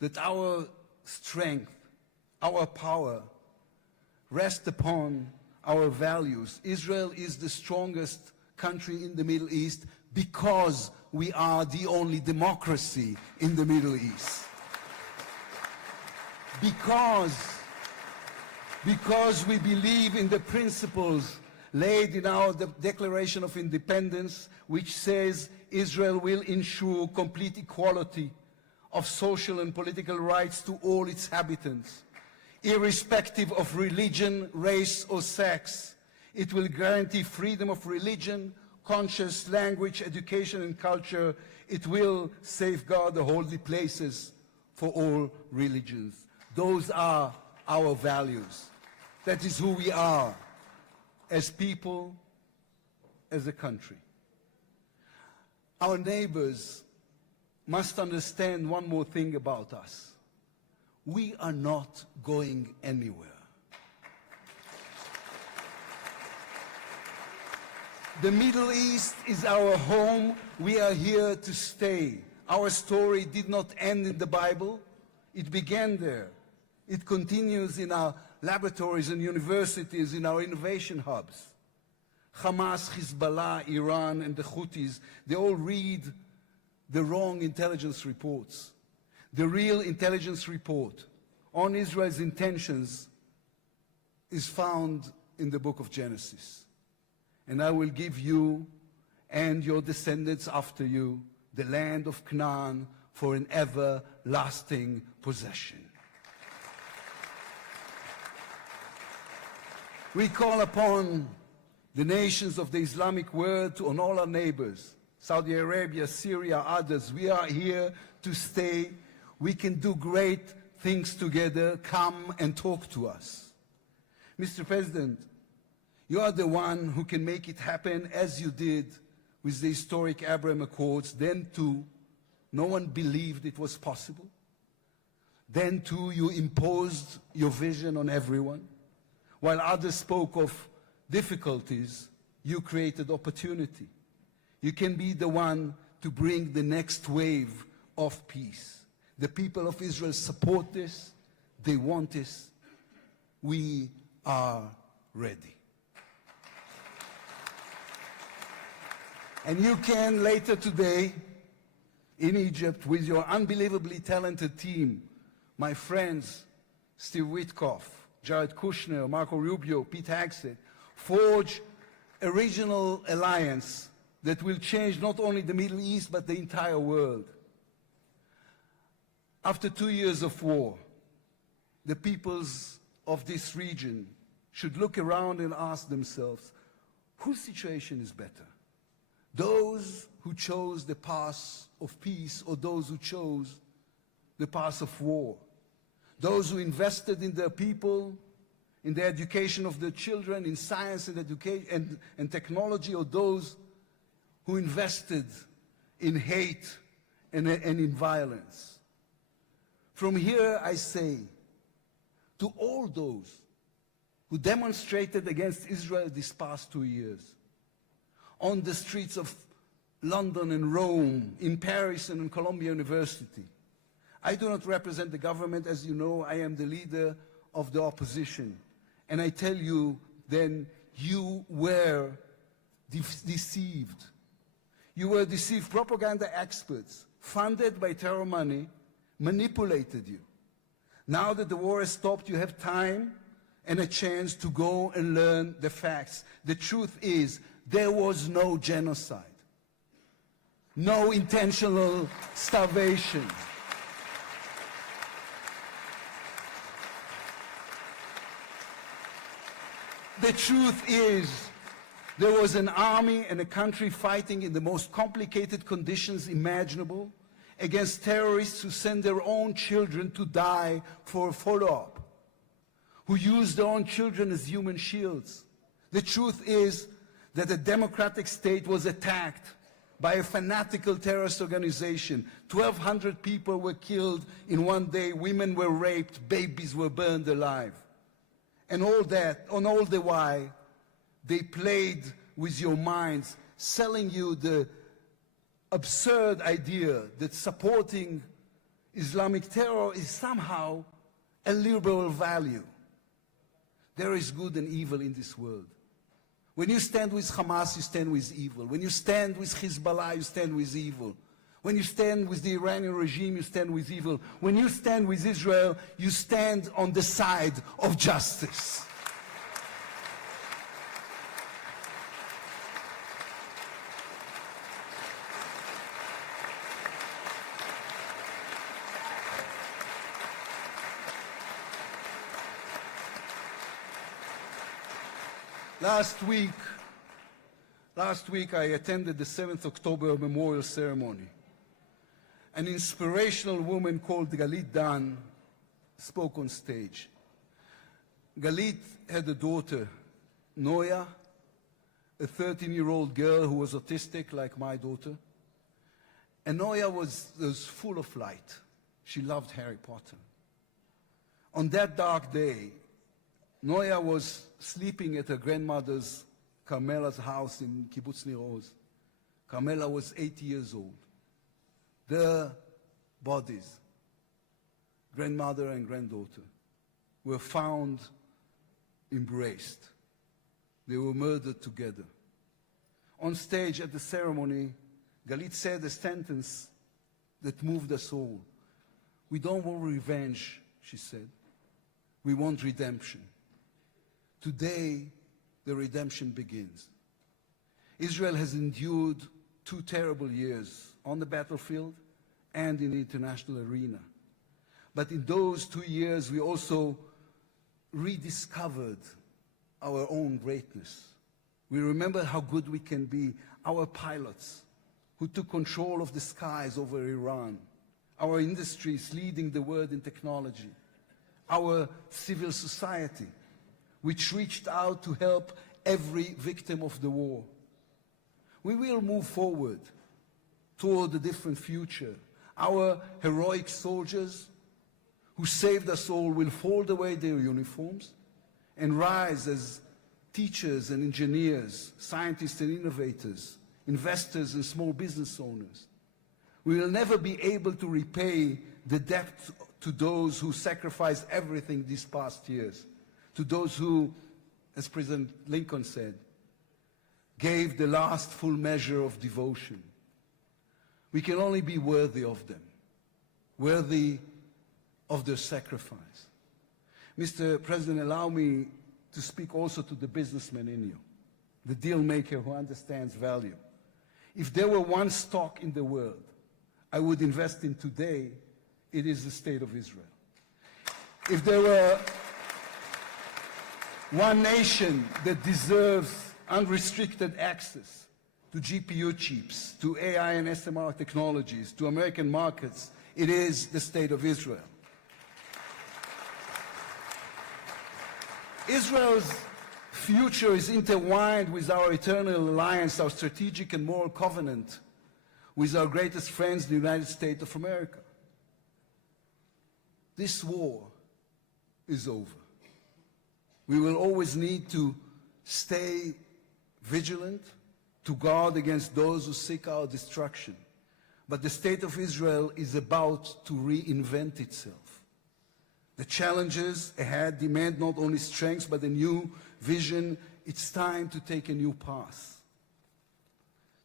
that our strength, our power, rest upon our values. Israel is the strongest country in the Middle East because we are the only democracy in the Middle East. Because we believe in the principles laid in our Declaration of Independence, which says Israel will ensure complete equality of social and political rights to all its inhabitants, irrespective of religion, race, or sex. It will guarantee freedom of religion, conscience, language, education, and culture. It will safeguard the holy places for all religions. Those are our values. That is who we are as people, as a country. Our neighbors must understand one more thing about us. We are not going anywhere. The Middle East is our home. We are here to stay. Our story did not end in the Bible. It began there. It continues in our laboratories and universities, in our innovation hubs. Hamas, Hezbollah, Iran, and the Houthis, they all read the wrong intelligence reports. The real intelligence report on Israel's intentions is found in the book of Genesis. And I will give you and your descendants after you the land of Canaan for an everlasting possession. We call upon the nations of the Islamic world, on all our neighbors, Saudi Arabia, Syria, others. We are here to stay. We can do great things together. Come and talk to us. Mr. President, you are the one who can make it happen as you did with the historic Abraham Accords. Then too, no one believed it was possible. Then too, you imposed your vision on everyone. While others spoke of difficulties, you created opportunity. You can be the one to bring the next wave of peace. The people of Israel support this. They want this. We are ready. And you can later today in Egypt with your unbelievably talented team, my friends, Steve Witkoff, Jared Kushner, Marco Rubio, Pete Hegseth, forge a regional alliance that will change not only the Middle East, but the entire world. After 2 years of war, the peoples of this region should look around and ask themselves, whose situation is better? Those who chose the path of peace, or those who chose the path of war. Those who invested in their people, in the education of their children, in science and education and technology, or those who invested in hate and in violence. From here I say to all those who demonstrated against Israel these past 2 years, on the streets of London and Rome, in Paris and in Columbia University. I do not represent the government. As you know, I am the leader of the opposition. And I tell you, then, you were deceived. You were deceived. Propaganda experts, funded by terror money, manipulated you. Now that the war has stopped, you have time and a chance to go and learn the facts. The truth is, there was no genocide, no intentional starvation. The truth is, there was an army and a country fighting in the most complicated conditions imaginable against terrorists who send their own children to die for a follow-up, who use their own children as human shields. The truth is that a democratic state was attacked by a fanatical terrorist organization. 1,200 people were killed in one day, women were raped, babies were burned alive. And all that, on all the while, they played with your minds, selling you the absurd idea that supporting Islamic terror is somehow a liberal value. There is good and evil in this world. When you stand with Hamas, you stand with evil. When you stand with Hezbollah, you stand with evil. When you stand with the Iranian regime, you stand with evil. When you stand with Israel, you stand on the side of justice. Last week I attended the 7th October memorial ceremony. An inspirational woman called Galit Dan spoke on stage. Galit had a daughter, Noya, a 13-year-old girl who was autistic like my daughter. And Noya was full of light. She loved Harry Potter. On that dark day, Noya was sleeping at her grandmother's, Carmela's house in Kibbutz Nir Oz. Carmela was 80 years old. Their bodies, grandmother and granddaughter, were found embraced. They were murdered together. On stage at the ceremony, Galit said a sentence that moved us all. We don't want revenge, she said. We want redemption. Today, the redemption begins. Israel has endured 2 terrible years on the battlefield and in the international arena. But in those 2 years, we also rediscovered our own greatness. We remember how good we can be. Our pilots who took control of the skies over Iran. Our industries leading the world in technology. Our civil society, which reached out to help every victim of the war. We will move forward toward a different future. Our heroic soldiers who saved us all will fold away their uniforms and rise as teachers and engineers, scientists and innovators, investors and small business owners. We will never be able to repay the debt to those who sacrificed everything these past years, to those who, as President Lincoln said, gave the last full measure of devotion. We can only be worthy of them, worthy of their sacrifice. Mr. President, allow me to speak also to the businessman in you, the deal maker who understands value. If there were one stock in the world I would invest in today, it is the State of Israel. If there were one nation that deserves unrestricted access to GPU chips, to AI and SMR technologies, to American markets, It is the State of Israel. Israel's future is intertwined with our eternal alliance, our strategic and moral covenant with our greatest friends, the United States of America. This war is over. We will always need to stay vigilant, to guard against those who seek our destruction. But the State of Israel is about to reinvent itself. The challenges ahead demand not only strength, but a new vision. It's time to take a new path,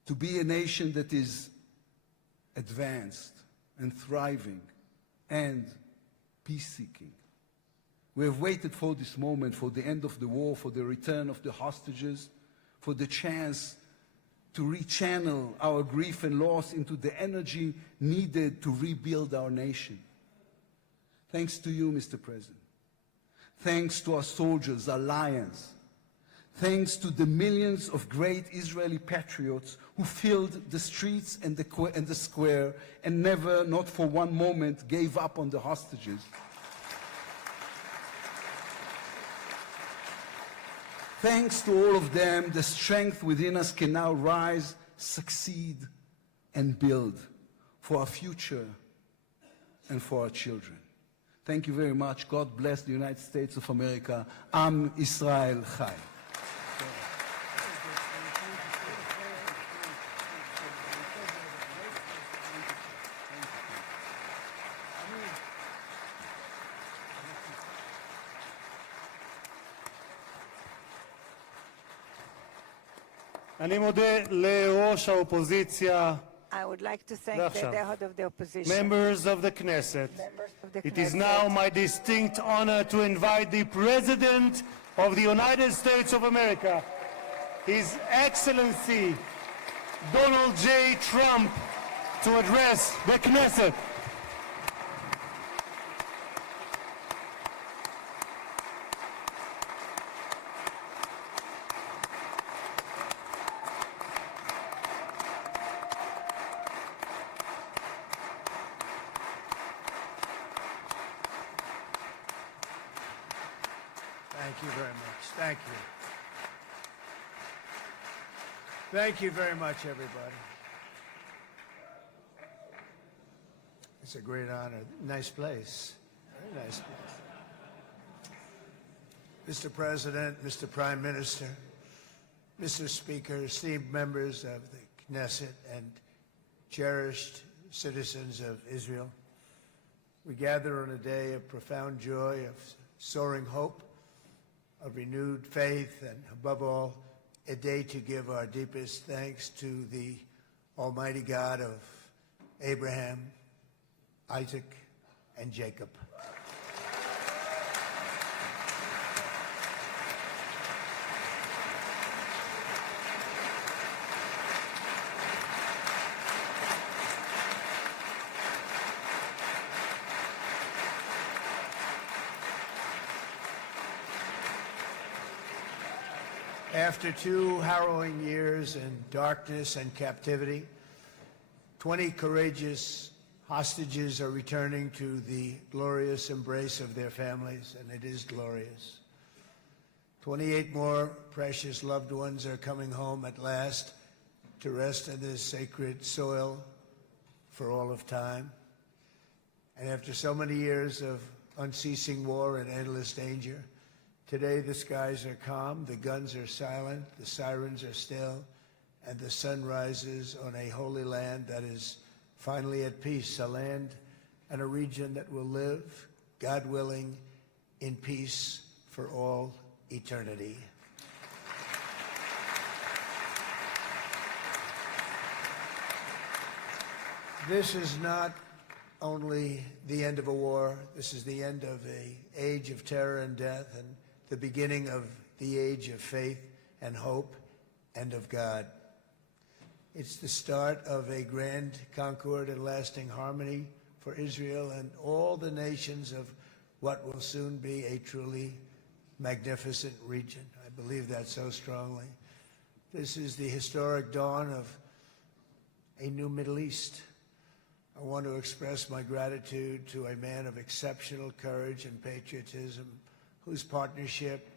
to be a nation that is advanced and thriving and peace-seeking. We have waited for this moment, for the end of the war, for the return of the hostages, for the chance to rechannel our grief and loss into the energy needed to rebuild our nation. Thanks to you, Mr. President. Thanks to our soldiers, our lions. Thanks to the millions of great Israeli patriots who filled the streets and the square and never, not for one moment, gave up on the hostages. Thanks to all of them, the strength within us can now rise, succeed, and build for our future and for our children. Thank you very much. God bless the United States of America. Am Israel Chai. אני מודה לראש האופוזיציה. I would like to thank the head of the opposition. Members of the Knesset. It is now my distinct honor to invite the President of the United States of America, His Excellency Donald J. Trump, to address the Knesset. Thank you very much. Thank you. Thank you very much, everybody. It's a great honor. Nice place. Very nice place. Mr. President, Mr. Prime Minister, Mr. Speaker, esteemed members of the Knesset and cherished citizens of Israel, we gather on a day of profound joy, of soaring hope, of renewed faith, and above all, a day to give our deepest thanks to the Almighty God of Abraham, Isaac, and Jacob. After 2 harrowing years in darkness and captivity, 20 courageous hostages are returning to the glorious embrace of their families, and it is glorious. 28 more precious loved ones are coming home at last to rest in this sacred soil for all of time. And after so many years of unceasing war and endless danger, today the skies are calm, the guns are silent, the sirens are still, and the sun rises on a holy land that is finally at peace, a land and a region that will live, God willing, in peace for all eternity. This is not only the end of a war, this is the end of an age of terror and death, and the beginning of the age of faith and hope and of God. It's the start of a grand concord and lasting harmony for Israel and all the nations of what will soon be a truly magnificent region. I believe that so strongly. This is the historic dawn of a new Middle East, I want to express my gratitude to a man of exceptional courage and patriotism, whose partnership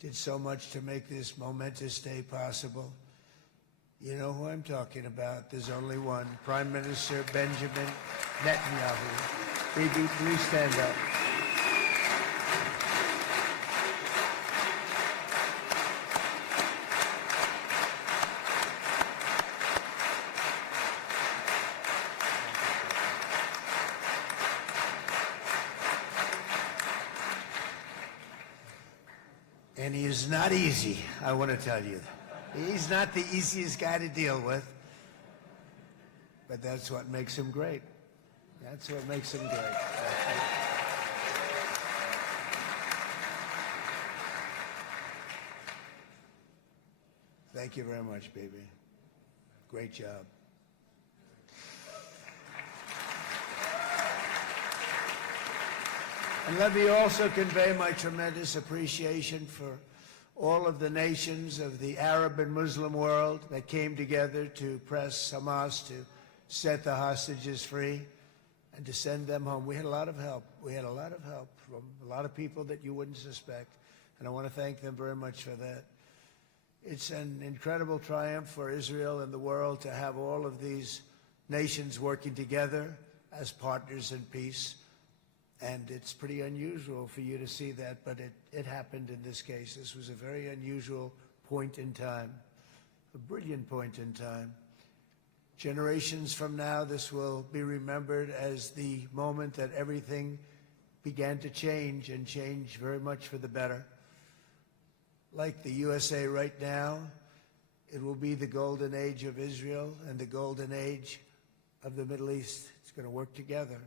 did so much to make this momentous day possible. You know who I'm talking about. There's only one, Prime Minister Benjamin Netanyahu. Bibi, please stand up. And he is not easy, I want to tell you. He's not the easiest guy to deal with, but that's what makes him great. That's what makes him great. Thank you very much, baby. Great job. And let me also convey my tremendous appreciation for all of the nations of the Arab and Muslim world that came together to press Hamas to set the hostages free and to send them home. We had a lot of help. We had a lot of help from a lot of people that you wouldn't suspect, and I want to thank them very much for that. It's an incredible triumph for Israel and the world to have all of these nations working together as partners in peace. And it's pretty unusual for you to see that, but it happened in this case. This was a very unusual point in time, a brilliant point in time. Generations from now, this will be remembered as the moment that everything began to change, and change very much for the better. Like the USA right now, it will be the golden age of Israel and the golden age of the Middle East. It's going to work together.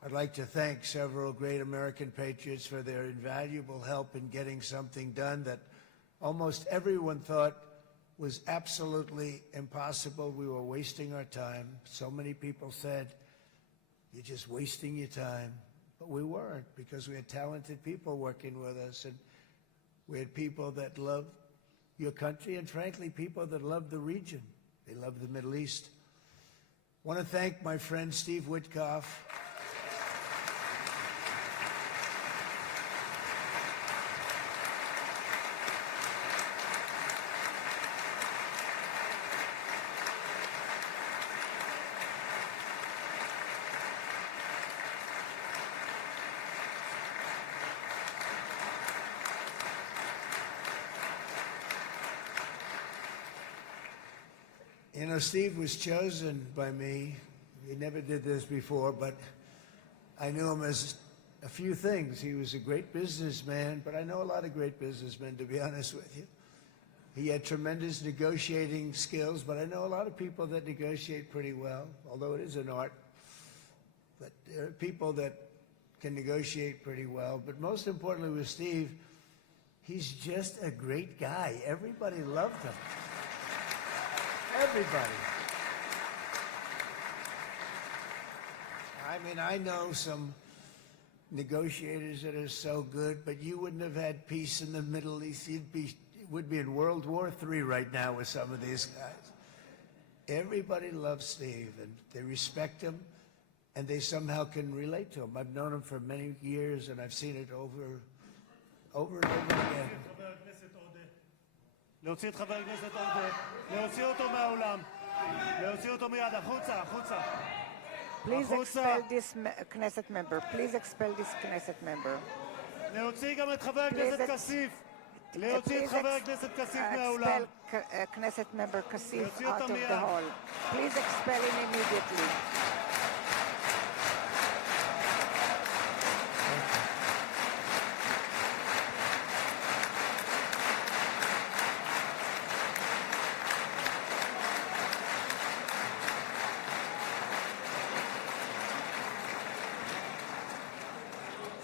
I'd like to thank several great American patriots for their invaluable help in getting something done that almost everyone thought was absolutely impossible. We were wasting our time. So many people said, "You're just wasting your time." But we weren't, because we had talented people working with us, and we had people that loved your country, and frankly, people that loved the region. They loved the Middle East. I want to thank my friend Steve Witkoff. You know, Steve was chosen by me. He never did this before, but I knew him as a few things. He was a great businessman, but I know a lot of great businessmen, to be honest with you. He had tremendous negotiating skills, but I know a lot of people that negotiate pretty well, although it is an art. But there are people that can negotiate pretty well. But most importantly with Steve, he's just a great guy. Everybody loved him. Everybody. I mean, I know some negotiators that are so good, but you wouldn't have had peace in the Middle East. It would be in World War III right now with some of these guys. Everybody loves Steve, and they respect him, and they somehow can relate to him. I've known him for many years, and I've seen it over and over again. להוציא את חבר הכנסת עודה, להוציא אותו מהאולם, להוציא אותו מיד, החוצה, החוצה. Please expel this Knesset member. Please expel this Knesset member. להוציא גם את חבר הכנסת כסיף. להוציא את חבר הכנסת כסיף מהאולם. Expel Knesset member Kasif out of the hall. Please expel him immediately.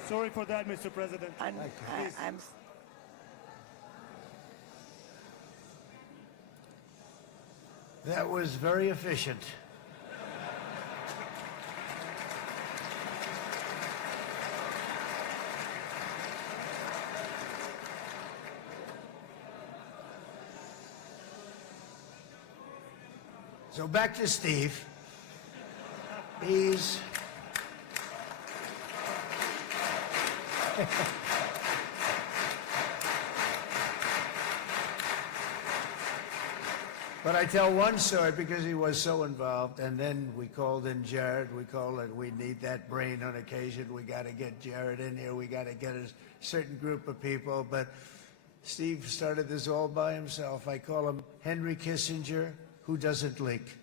Sorry for that, Mr. President. That was very efficient. So back to Steve. He's But I tell one story because he was so involved, and then we called in Jared. We need that brain on occasion. We got to get Jared in here. We got to get a certain group of people. But Steve started this all by himself. I call him Henry Kissinger, who doesn't leak,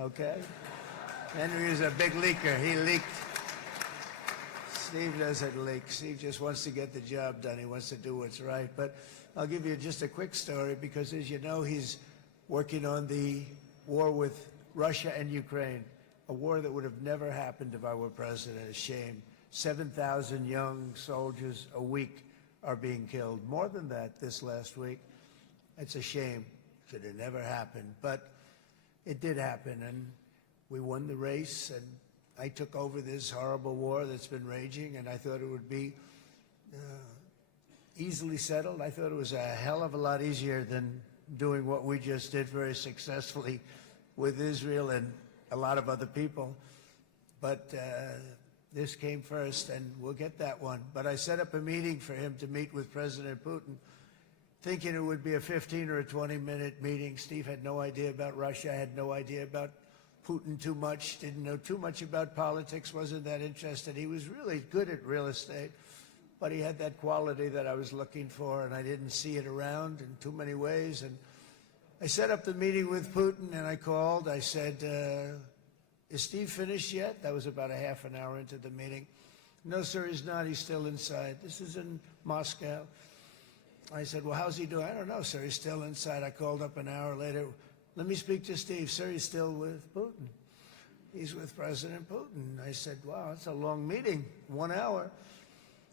okay? Henry is a big leaker. He leaked. Steve doesn't leak. Steve just wants to get the job done. He wants to do what's right. But I'll give you just a quick story because, as you know, he's working on the war with Russia and Ukraine, a war that would have never happened if I were president. A shame. 7,000 young soldiers a week are being killed. More than that this last week. It's a shame. Should have never happened. But it did happen, and we won the race, and I took over this horrible war that's been raging, and I thought it would be easily settled. I thought it was a hell of a lot easier than doing what we just did very successfully with Israel and a lot of other people. But this came first, and we'll get that one. But I set up a meeting for him to meet with President Putin, thinking it would be a 15 or a 20-minute meeting. Steve had no idea about Russia, had no idea about Putin too much, didn't know too much about politics, wasn't that interested. He was really good at real estate, but he had that quality that I was looking for, and I didn't see it around in too many ways. And I set up the meeting with Putin, and I called. I said, is Steve finished yet? That was about a half an hour into the meeting. No, sir, he's not. He's still inside. This is in Moscow. I said, well, how's he doing? I don't know, sir. He's still inside. I called up an hour later. Let me speak to Steve. Sir, he's still with Putin. He's with President Putin. I said, wow, that's a long meeting, 1 hour.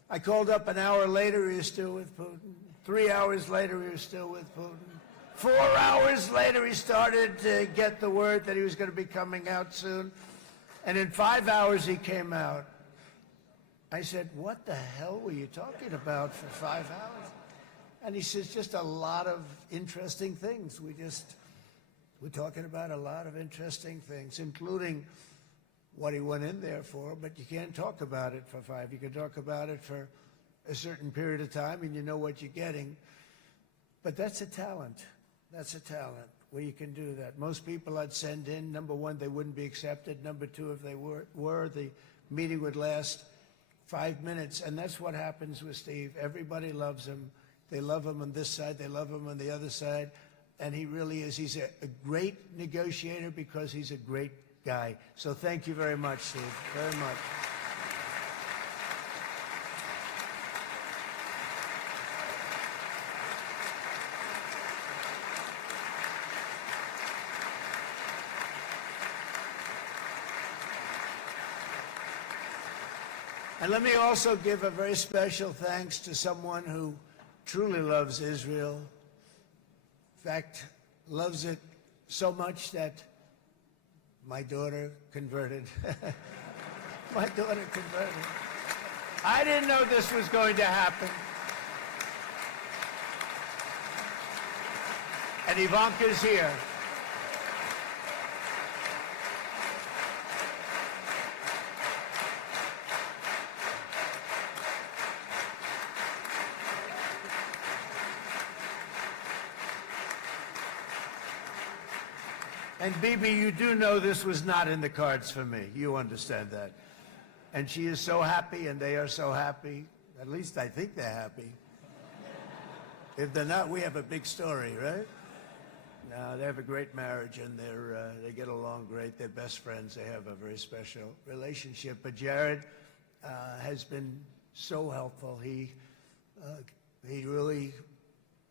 I called up an hour later, he was still with Putin. 3 hours later, he was still with Putin. 4 hours later, he started to get the word that he was going to be coming out soon. And in 5 hours, he came out. I said, what the hell were you talking about for 5 hours? And he says, just a lot of interesting things. We're talking about a lot of interesting things, including what he went in there for, but you can't talk about it for 5. You can talk about it for a certain period of time, and you know what you're getting. But that's a talent. That's a talent, where you can do that. Most people I'd send in, number one, they wouldn't be accepted. Number two, if they were, the meeting would last 5 minutes, and that's what happens with Steve. Everybody loves him. They love him on this side. They love him on the other side. And he really is. He's a great negotiator because he's a great guy. So thank you very much, Steve, very much. And let me also give a very special thanks to someone who truly loves Israel. In fact, loves it so much that my daughter converted. My daughter converted. I didn't know this was going to happen. And Ivanka's here. And Bibi, you do know this was not in the cards for me. You understand that. And she is so happy, and they are so happy. At least I think they're happy. If they're not, we have a big story, right? No, they have a great marriage, and they get along great. They're best friends. They have a very special relationship. But Jared has been so helpful. He really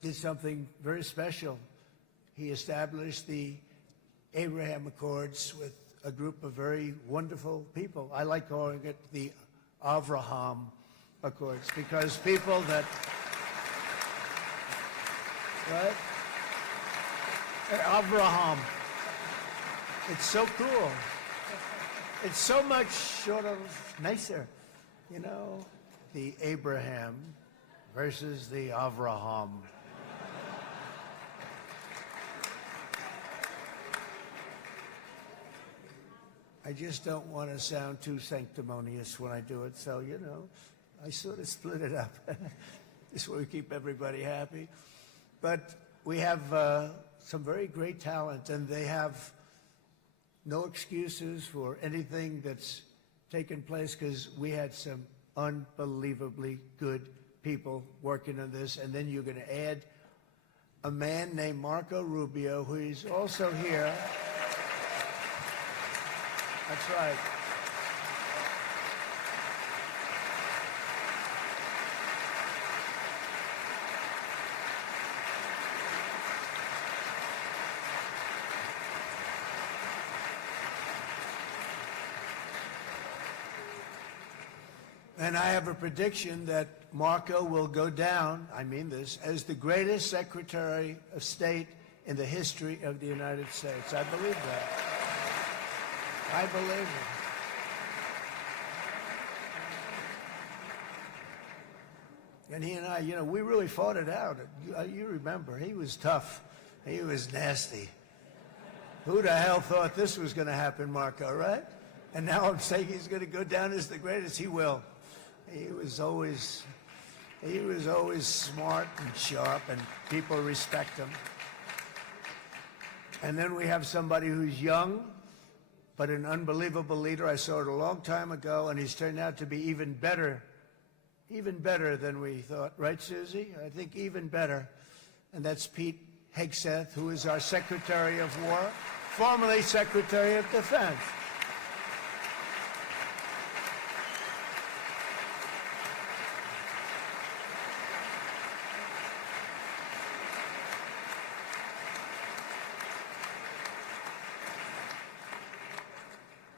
did something very special. He established the Abraham Accords with a group of very wonderful people. I like calling it the Avraham Accords, because people that, right? Avraham. It's so cool. It's so much sort of nicer, you know, the Abraham versus the Avraham. I just don't want to sound too sanctimonious when I do it, so, you know, I sort of split it up. This way we keep everybody happy. But we have some very great talent, and they have no excuses for anything that's taken place, because we had some unbelievably good people working on this. And then you're going to add a man named Marco Rubio, who is also here. That's right. And I have a prediction that Marco will go down, I mean this, as the greatest Secretary of State in the history of the United States. I believe that. I believe it. And he and I, you know, we really fought it out. You remember, he was tough. He was nasty. Who the hell thought this was going to happen, Marco, right? And now I'm saying he's going to go down as the greatest. He will. He was always smart and sharp, and people respect him. And then we have somebody who's young, but an unbelievable leader. I saw it a long time ago, and he's turned out to be even better than we thought. Right, Susie? I think even better. And that's Pete Hegseth, who is our Secretary of War, formerly Secretary of Defense.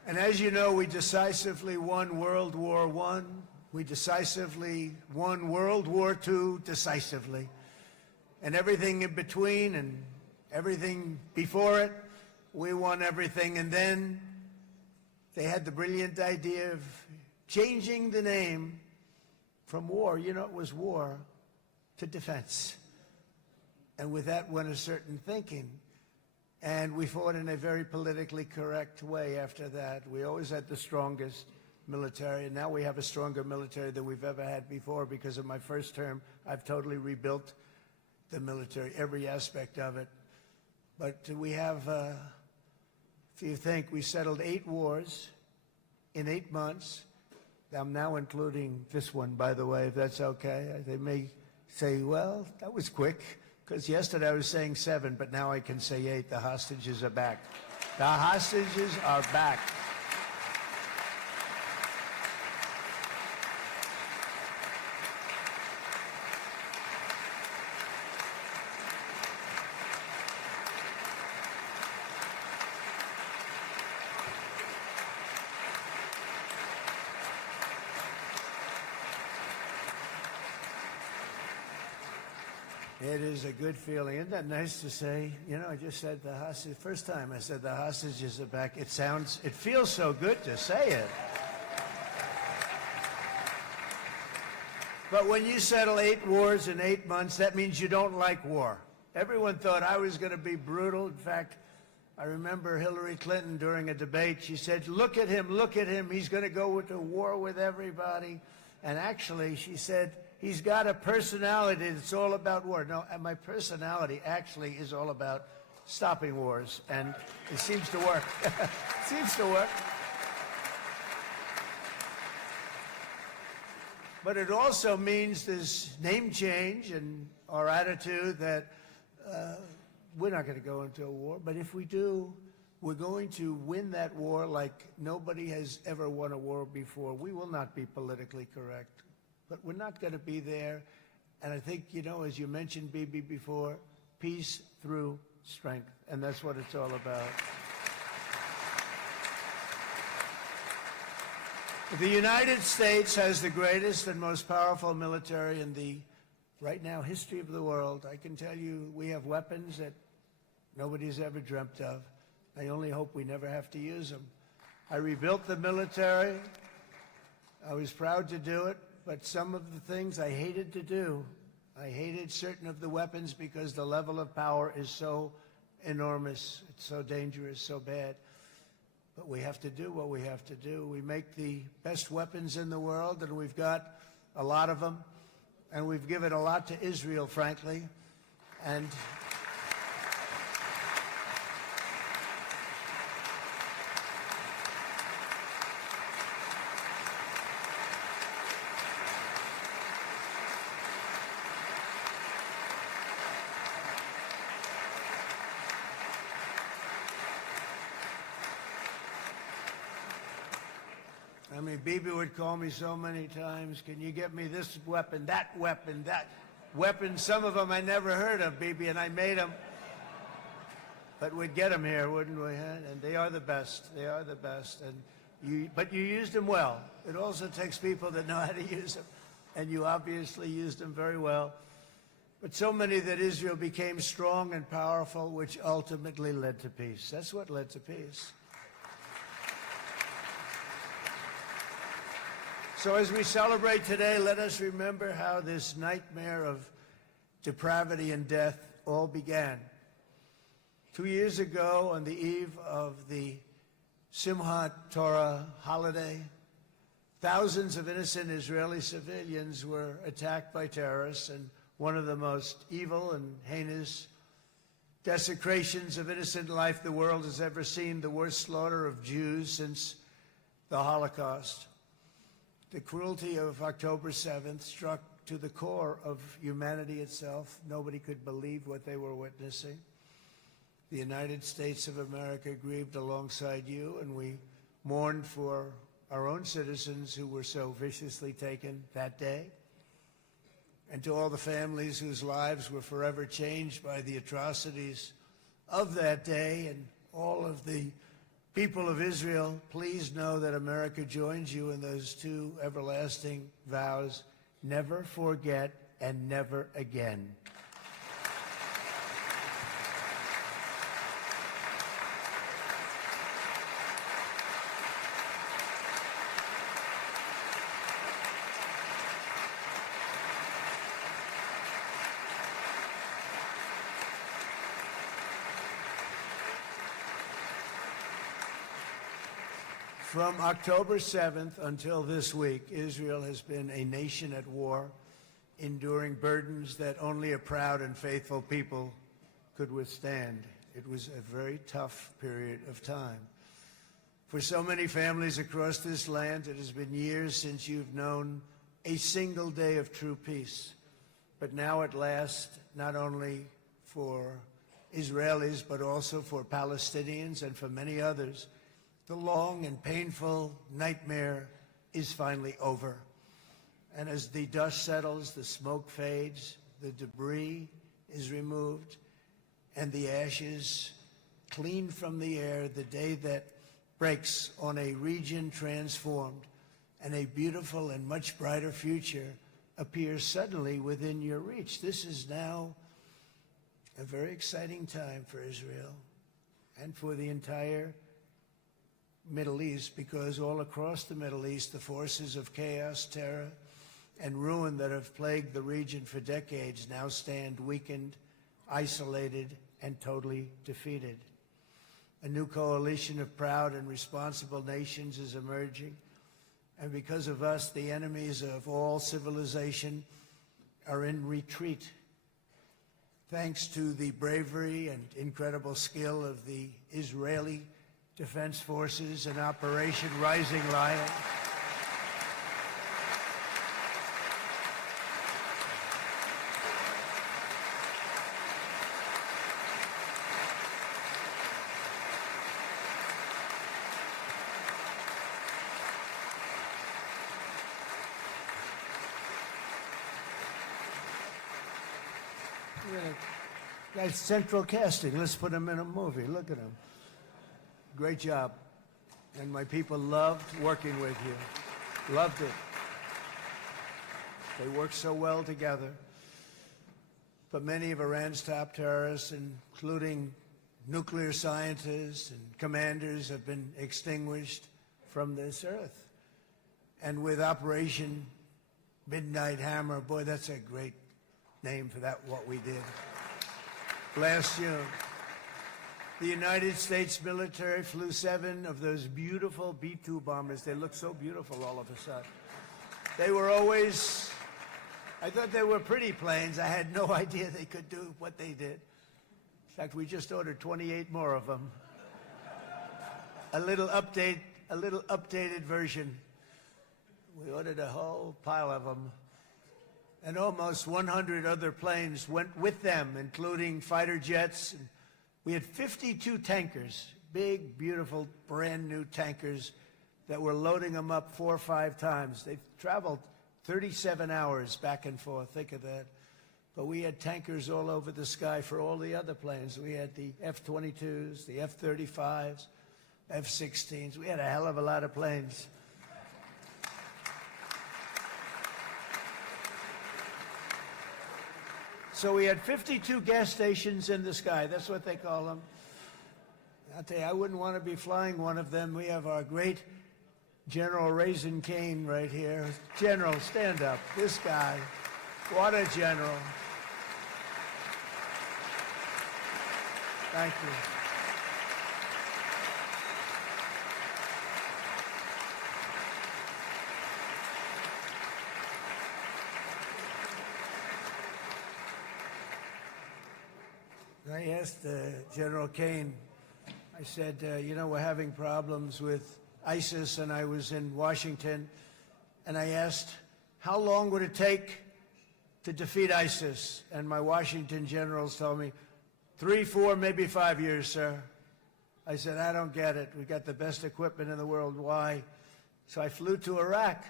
And as you know, we decisively won World War I. We decisively won World War II decisively. And everything in between and everything before it, we won everything. And then they had the brilliant idea of changing the name from war, you know, it was war, to defense. And with that went a certain thinking. And we fought in a very politically correct way after that. We always had the strongest military, and now we have a stronger military than we've ever had before. Because of my first term, I've totally rebuilt the military, every aspect of it. But we have, if you think, we settled 8 wars in 8 months. I'm now including this one, by the way, if that's okay. They may say, well, that was quick. Because yesterday I was saying 7, but now I can say 8. The hostages are back. The hostages are back. It is a good feeling. Isn't that nice to say? You know, I just said the hostage. First time I said the hostages are back. It feels so good to say it. But when you settle 8 wars in 8 months, that means you don't like war. Everyone thought I was going to be brutal. In fact, I remember Hillary Clinton during a debate, she said, look at him, he's going to go to war with everybody. And actually, she said, he's got a personality that's all about war. No, and my personality actually is all about stopping wars, and it seems to work. Seems to work. But it also means this name change and our attitude that we're not going to go into a war, but if we do, we're going to win that war like nobody has ever won a war before. We will not be politically correct. But we're not going to be there. And I think, you know, as you mentioned, Bibi, before, peace through strength. And that's what it's all about. The United States has the greatest and most powerful military in the, right now, history of the world. I can tell you we have weapons that nobody's ever dreamt of. I only hope we never have to use them. I rebuilt the military. I was proud to do it. But some of the things I hated to do, I hated certain of the weapons because the level of power is so enormous, it's so dangerous, so bad. But we have to do what we have to do. We make the best weapons in the world, and we've got a lot of them. And we've given a lot to Israel, frankly. And I mean, Bibi would call me so many times, can you get me this weapon, that weapon, that weapon? Some of them I never heard of, Bibi, and I made them. But we'd get them here, wouldn't we? Huh? And they are the best. They are the best. But you used them well. It also takes people that know how to use them. And you obviously used them very well. But so many that Israel became strong and powerful, which ultimately led to peace. That's what led to peace. So as we celebrate today, let us remember how this nightmare of depravity and death all began. 2 years ago, on the eve of the Simchat Torah holiday, thousands of innocent Israeli civilians were attacked by terrorists, and one of the most evil and heinous desecrations of innocent life the world has ever seen, the worst slaughter of Jews since the Holocaust. The cruelty of October 7th struck to the core of humanity itself. Nobody could believe what they were witnessing. The United States of America grieved alongside you, and we mourned for our own citizens who were so viciously taken that day. And to all the families whose lives were forever changed by the atrocities of that day, and all of the people of Israel, please know that America joins you in those two everlasting vows: never forget and never again. From October 7th until this week, Israel has been a nation at war, enduring burdens that only a proud and faithful people could withstand. It was a very tough period of time. For so many families across this land, it has been years since you've known a single day of true peace. But now at last, not only for Israelis, but also for Palestinians and for many others, the long and painful nightmare is finally over. And as the dust settles, the smoke fades, the debris is removed, and the ashes cleaned from the air, the day that breaks on a region transformed, and a beautiful and much brighter future appears suddenly within your reach. This is now a very exciting time for Israel and for the entire Middle East, because all across the Middle East, the forces of chaos, terror, and ruin that have plagued the region for decades now stand weakened, isolated, and totally defeated. A new coalition of proud and responsible nations is emerging, and because of us, the enemies of all civilization are in retreat. Thanks to the bravery and incredible skill of the Israeli Defense Forces and Operation Rising Lion, That's central casting. Let's put him in a movie. Look at him. Great job. And my people loved working with you. Loved it. They worked so well together. But many of Iran's top terrorists, including nuclear scientists and commanders, have been extinguished from this earth. And with Operation Midnight Hammer, boy, that's a great name for that, what we did last June. The United States military flew 7 of those beautiful B-2 bombers. They look so beautiful all of a sudden. They were always, I thought they were pretty planes. I had no idea they could do what they did. In fact, we just ordered 28 more of them. A little updated version. We ordered a whole pile of them. And almost 100 other planes went with them, including fighter jets. We had 52 tankers, big, beautiful, brand new tankers that were loading them up 4 or 5 times. They traveled 37 hours back and forth. Think of that. But we had tankers all over the sky for all the other planes. We had the F-22s, the F-35s, F-16s. We had a hell of a lot of planes. So we had 52 gas stations in the sky. That's what they call them. I'll tell you, I wouldn't want to be flying one of them. We have our great General Raisin Cain right here. General, stand up. This guy. What a general. Thank you. I asked General Cain, I said, you know, we're having problems with ISIS, and I was in Washington, and I asked, how long would it take to defeat ISIS? And my Washington generals told me, 3, 4, maybe 5 years, sir. I said, I don't get it. We got the best equipment in the world. Why? So I flew to Iraq,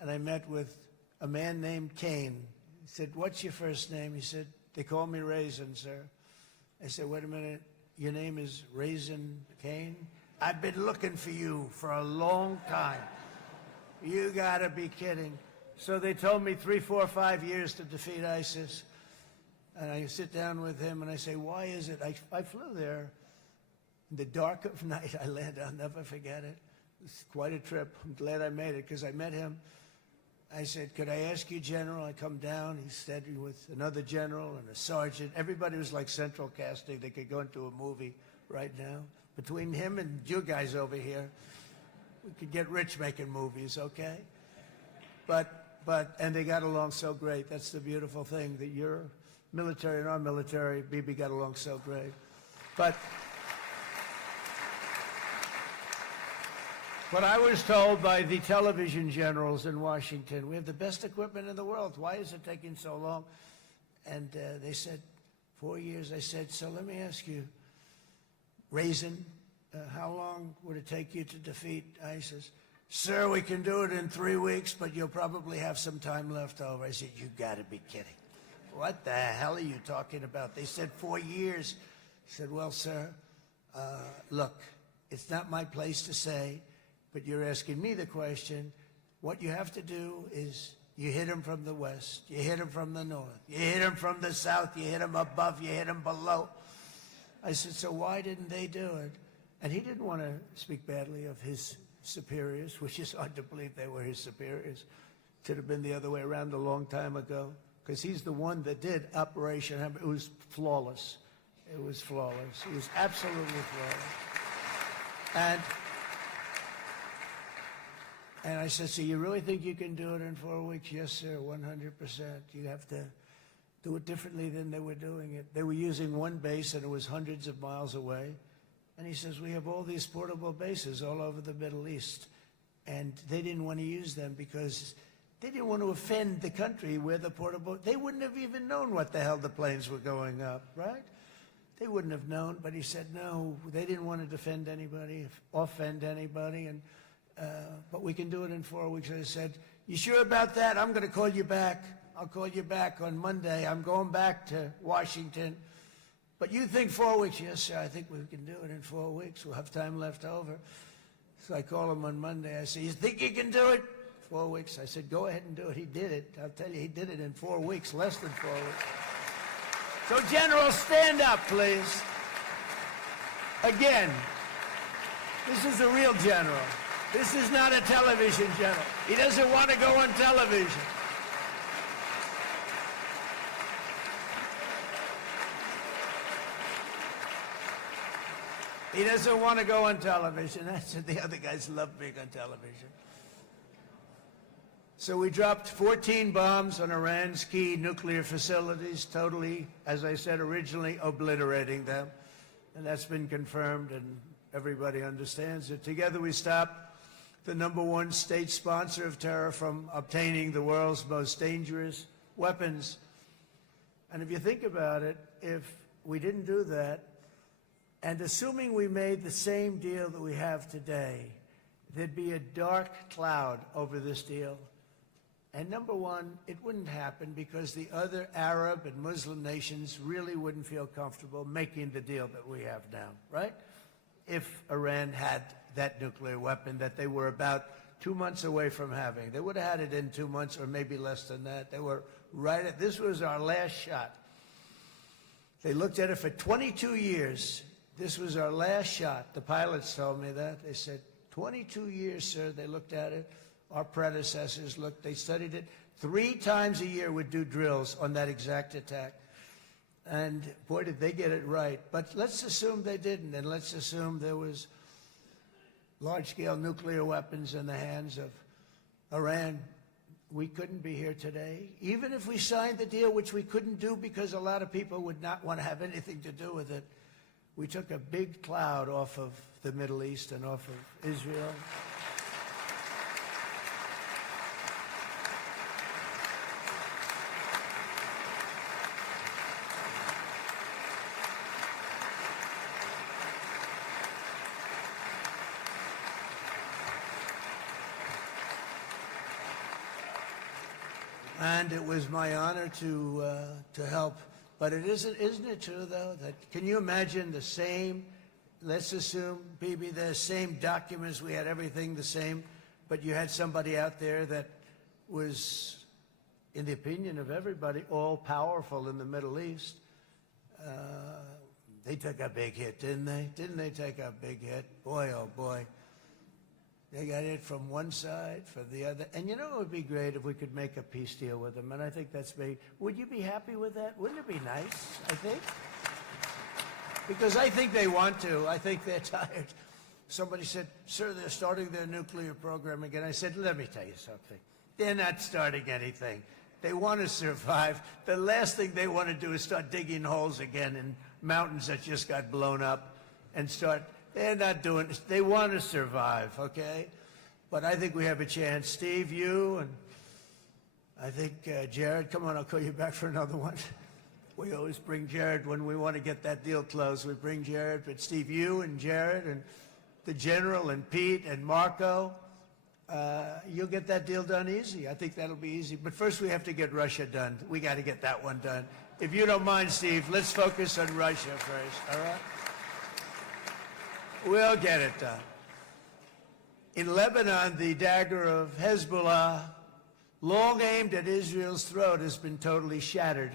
and I met with a man named Cain. He said, what's your first name? He said, they call me Raisin, sir. I said, wait a minute, your name is Raisin Cain? I've been looking for you for a long time. You gotta be kidding. So they told me 3, 4, 5 years to defeat ISIS. And I sit down with him and I say, why is it? I flew there in the dark of night. I landed, I'll never forget it. It's quite a trip. I'm glad I made it because I met him. I said, could I ask you, General? I come down. He's standing with another general and a sergeant. Everybody was like central casting. They could go into a movie right now. Between him and you guys over here, we could get rich making movies, okay? And they got along so great. That's the beautiful thing, that your military and our military, Bibi, got along so great. But I was told by the television generals in Washington, we have the best equipment in the world. Why is it taking so long? And they said, 4 years. I said, so let me ask you, Raisin, how long would it take you to defeat ISIS? Sir, we can do it in 3 weeks, but you'll probably have some time left over. I said, you got to be kidding. What the hell are you talking about? They said 4 years. I said, well, sir, look, it's not my place to say, but you're asking me the question. What you have to do is you hit him from the west, you hit him from the north, you hit him from the south, you hit him above, you hit him below. I said, so why didn't they do it? And he didn't want to speak badly of his superiors, which is hard to believe they were his superiors. It should have been the other way around a long time ago, because he's the one that did Operation Hammer. It was flawless. It was flawless. It was absolutely flawless. And I said, so you really think you can do it in 4 weeks? Yes, sir, 100%. You have to do it differently than they were doing it. They were using one base, and it was hundreds of miles away. And he says, we have all these portable bases all over the Middle East. And they didn't want to use them because they didn't want to offend the country where the portable, they wouldn't have even known what the hell the planes were going up, right? They wouldn't have known, but he said, no, they didn't want to defend anybody, offend anybody, but we can do it in 4 weeks. I said, you sure about that? I'm going to call you back. I'll call you back on Monday. I'm going back to Washington. But you think 4 weeks? Yes, sir, I think we can do it in 4 weeks. We'll have time left over. So I call him on Monday. I said, you think you can do it? 4 weeks. I said, go ahead and do it. He did it. I'll tell you, he did it in 4 weeks, less than 4 weeks. So, General, stand up, please. Again, this is a real general. This is not a television general. He doesn't want to go on television. He doesn't want to go on television. That's what the other guys love being on television. So we dropped 14 bombs on Iran's key nuclear facilities, totally, as I said originally, obliterating them. And that's been confirmed, and everybody understands it. Together we stopped the #1 state sponsor of terror from obtaining the world's most dangerous weapons. And if you think about it, if we didn't do that, and assuming we made the same deal that we have today, there'd be a dark cloud over this deal. And #1, it wouldn't happen because the other Arab and Muslim nations really wouldn't feel comfortable making the deal that we have now, right? If Iran had that nuclear weapon that they were about 2 months away from having. They would have had it in 2 months or maybe less than that. They were right at, this was our last shot. They looked at it for 22 years. This was our last shot. The pilots told me that. They said, 22 years, sir, they looked at it. Our predecessors looked, they studied it. 3 times a year would do drills on that exact attack. And boy, did they get it right. But let's assume they didn't, and let's assume there was large-scale nuclear weapons in the hands of Iran. We couldn't be here today. Even if we signed the deal, which we couldn't do because a lot of people would not want to have anything to do with it, we took a big cloud off of the Middle East and off of Israel. And it was my honor to help. But isn't it true, though, that can you imagine the same, let's assume, Bibi, the same documents, we had everything the same, but you had somebody out there that was, in the opinion of everybody, all-powerful in the Middle East. They took a big hit, didn't they? Didn't they take a big hit? Boy, oh boy. They got it from one side, from the other. And you know, it would be great if we could make a peace deal with them. And I think that's big. Would you be happy with that? Wouldn't it be nice, I think? Because I think they want to. I think they're tired. Somebody said, sir, they're starting their nuclear program again. I said, let me tell you something. They're not starting anything. They want to survive. The last thing they want to do is start digging holes again in mountains that just got blown up and start. They're not doing this. They want to survive, okay? But I think we have a chance. Steve, you, and I think Jared, come on, I'll call you back for another one. We always bring Jared when we want to get that deal closed. We bring Jared, but Steve, you and Jared and the General and Pete and Marco, you'll get that deal done easy. I think that'll be easy. But first we have to get Russia done. We got to get that one done. If you don't mind, Steve, let's focus on Russia first, all right? We'll get it done. In Lebanon, the dagger of Hezbollah, long aimed at Israel's throat, has been totally shattered.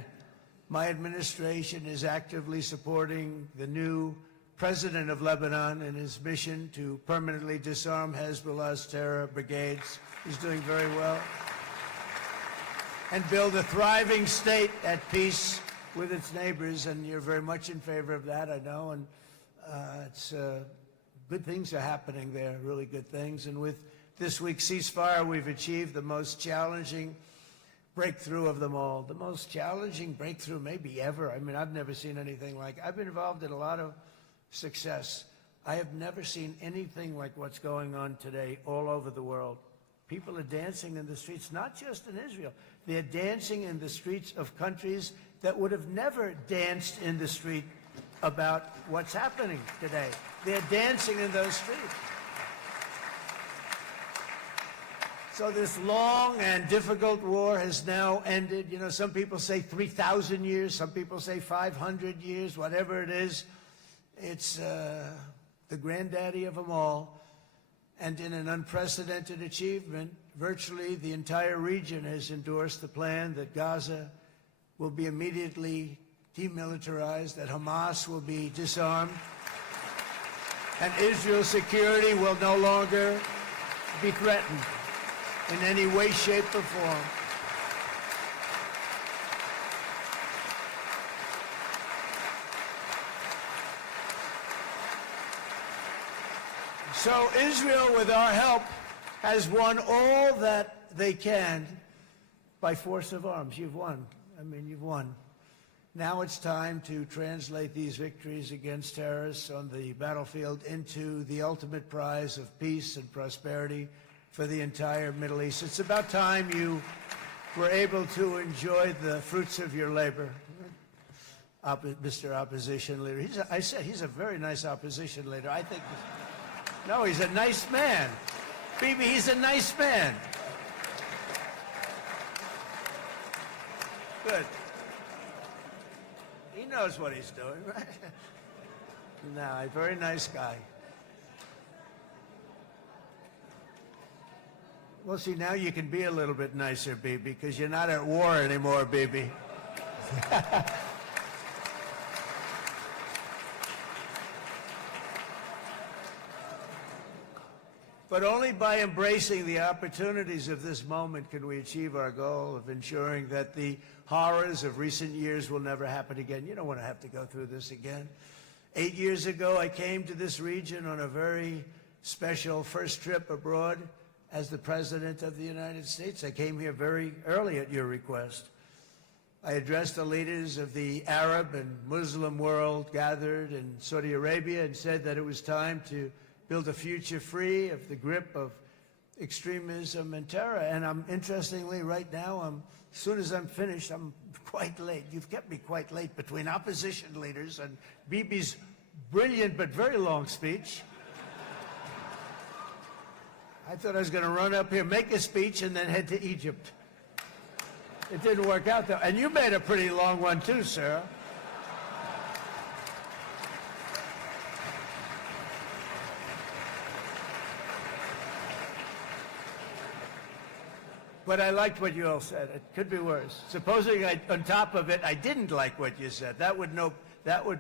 My administration is actively supporting the new president of Lebanon in his mission to permanently disarm Hezbollah's terror brigades. He's doing very well. And build a thriving state at peace with its neighbors. And you're very much in favor of that, I know. And it's good things are happening there, really good things. And with this week's ceasefire, we've achieved the most challenging breakthrough of them all. The most challenging breakthrough maybe ever. I mean, I've never seen anything like it. I've been involved in a lot of success. I have never seen anything like what's going on today all over the world. People are dancing in the streets, not just in Israel. They're dancing in the streets of countries that would have never danced in the street about what's happening today. They're dancing in those streets. So this long and difficult war has now ended. You know, some people say 3,000 years, some people say 500 years, whatever it is. It's the granddaddy of them all. And in an unprecedented achievement, virtually the entire region has endorsed the plan that Gaza will be immediately demilitarized, that Hamas will be disarmed, and Israel's security will no longer be threatened in any way, shape, or form. So Israel, with our help, has won all that they can by force of arms. You've won. I mean, you've won. Now it's time to translate these victories against terrorists on the battlefield into the ultimate prize of peace and prosperity for the entire Middle East. It's about time you were able to enjoy the fruits of your labor. Mr. Opposition Leader. I said he's a very nice opposition leader. I think, no, he's a nice man. Bibi, he's a nice man. Good. He knows what he's doing, right? No, a very nice guy. Well, see, now you can be a little bit nicer, Bibi, because you're not at war anymore, Bibi. But only by embracing the opportunities of this moment can we achieve our goal of ensuring that the horrors of recent years will never happen again. You don't want to have to go through this again. 8 years ago, I came to this region on a very special first trip abroad as the President of the United States. I came here very early at your request. I addressed the leaders of the Arab and Muslim world gathered in Saudi Arabia and said that it was time to build a future free of the grip of extremism and terror. And interestingly, right now, as soon as I'm finished, I'm quite late. You've kept me quite late between opposition leaders and Bibi's brilliant but very long speech. I thought I was going to run up here, make a speech, and then head to Egypt. It didn't work out, though. And you made a pretty long one, too, Sarah. But I liked what you all said. It could be worse. Supposing on top of it, I didn't like what you said. That would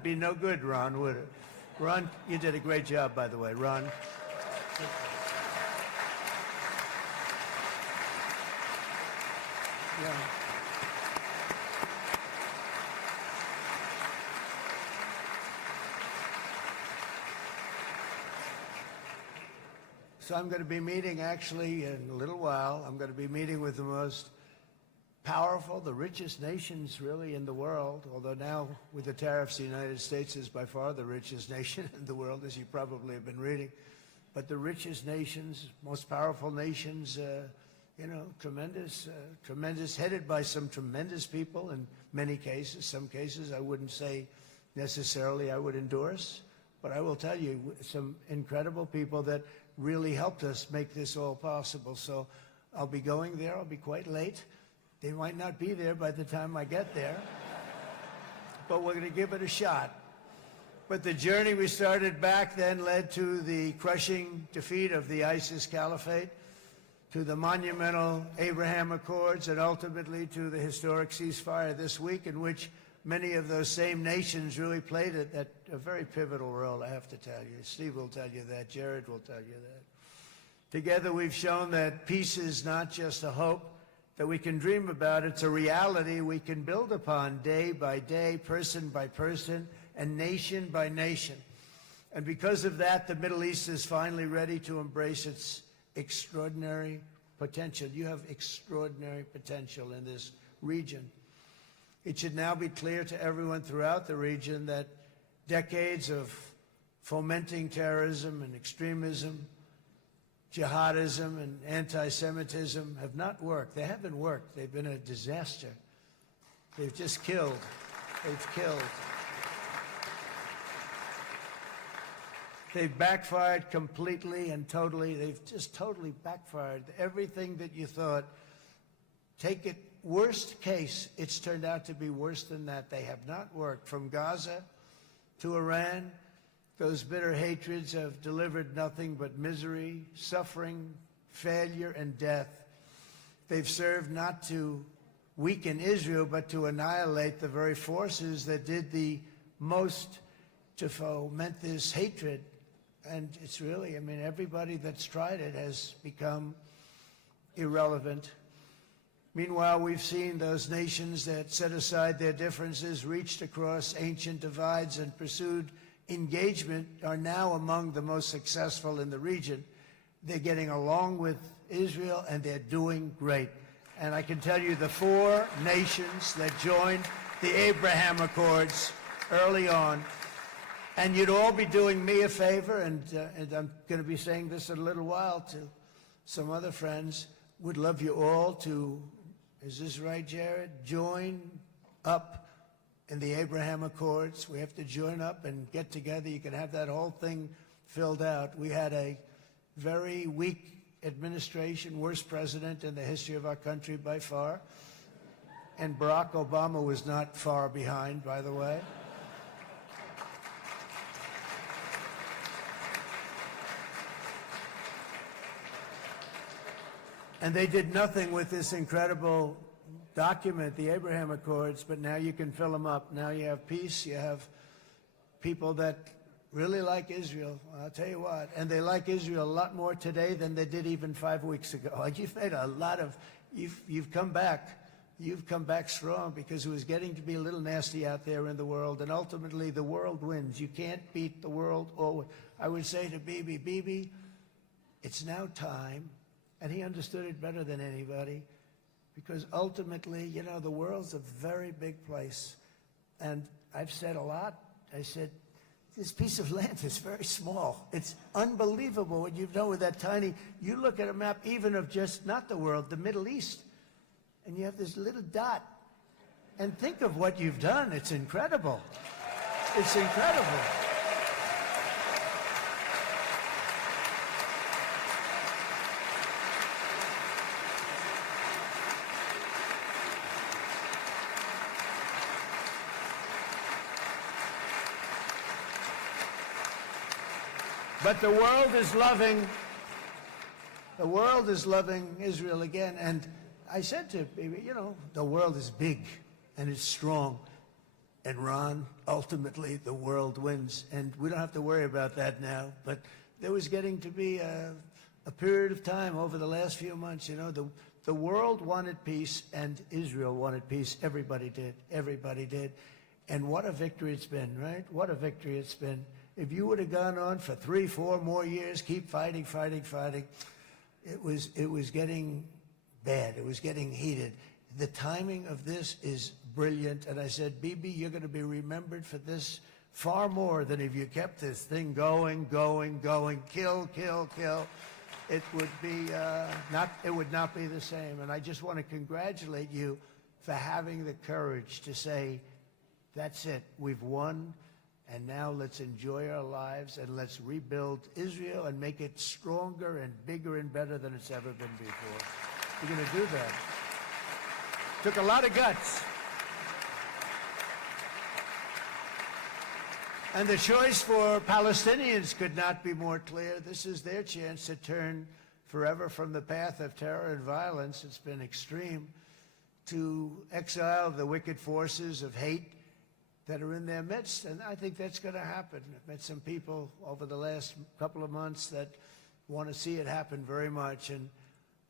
be no good, Ron, would it? Ron, you did a great job, by the way, Ron. Yeah. So I'm going to be meeting, actually, in a little while, I'm going to be meeting with the most powerful, the richest nations, really, in the world, although now, with the tariffs, the United States is by far the richest nation in the world, as you probably have been reading. But the richest nations, most powerful nations, you know, tremendous, headed by some tremendous people in many cases. Some cases I wouldn't say necessarily I would endorse, but I will tell you, some incredible people that really helped us make this all possible. So I'll be going there. I'll be quite late. They might not be there by the time I get there, but we're going to give it a shot. But the journey we started back then led to the crushing defeat of the ISIS caliphate, to the monumental Abraham Accords, and ultimately to the historic ceasefire this week, in which many of those same nations really played a very pivotal role, I have to tell you. Steve will tell you that. Jared will tell you that. Together we've shown that peace is not just a hope that we can dream about. It's a reality we can build upon day by day, person by person, and nation by nation. And because of that, the Middle East is finally ready to embrace its extraordinary potential. You have extraordinary potential in this region. It should now be clear to everyone throughout the region that decades of fomenting terrorism and extremism, jihadism and anti-Semitism have not worked. They haven't worked. They've been a disaster. They've just killed. They've killed. They've backfired completely and totally. They've just totally backfired. Everything that you thought, take it worst case, it's turned out to be worse than that. They have not worked. From Gaza to Iran, those bitter hatreds have delivered nothing but misery, suffering, failure, and death. They've served not to weaken Israel, but to annihilate the very forces that did the most to foment this hatred. And it's really, I mean, everybody that's tried it has become irrelevant. Meanwhile, we've seen those nations that set aside their differences, reached across ancient divides, and pursued engagement are now among the most successful in the region. They're getting along with Israel, and they're doing great. And I can tell you the 4 nations that joined the Abraham Accords early on, and you'd all be doing me a favor, and I'm going to be saying this in a little while to some other friends, would love you all to, is this right, Jared? Join up in the Abraham Accords. We have to join up and get together. You can have that whole thing filled out. We had a very weak administration, worst president in the history of our country by far. And Barack Obama was not far behind, by the way. And they did nothing with this incredible document, the Abraham Accords, but now you can fill them up. Now you have peace, you have people that really like Israel. I'll tell you what, and they like Israel a lot more today than they did even 5 weeks ago. You've made a lot of, you've come back. You've come back strong, because it was getting to be a little nasty out there in the world, and ultimately the world wins. You can't beat the world. Or I would say to Bibi, it's now time, and he understood it better than anybody, because ultimately, you know, the world's a very big place. And I've said a lot. I said, this piece of land is very small. It's unbelievable what you've done with that tiny, you look at a map even of just, not the world, the Middle East, and you have this little dot. And think of what you've done. It's incredible. It's incredible. But the world is loving Israel again. And I said to Bibi, you know, the world is big and it's strong. And Ron, ultimately, the world wins. And we don't have to worry about that now. But there was getting to be a period of time over the last few months, you know, the world wanted peace and Israel wanted peace. Everybody did. Everybody did. And what a victory it's been, right? What a victory it's been. If you would have gone on for 3, 4 more years, keep fighting, it was getting bad. It was getting heated. The timing of this is brilliant. And I said, Bibi, you're going to be remembered for this far more than if you kept this thing going, kill. It would be it would not be the same. And I just want to congratulate you for having the courage to say, that's it, we've won. And now let's enjoy our lives and let's rebuild Israel and make it stronger and bigger and better than it's ever been before. We're going to do that. Took a lot of guts. And the choice for Palestinians could not be more clear. This is their chance to turn forever from the path of terror and violence. It's been extreme, to exile the wicked forces of hate that are in their midst, and I think that's going to happen. I've met some people over the last couple of months that want to see it happen very much, and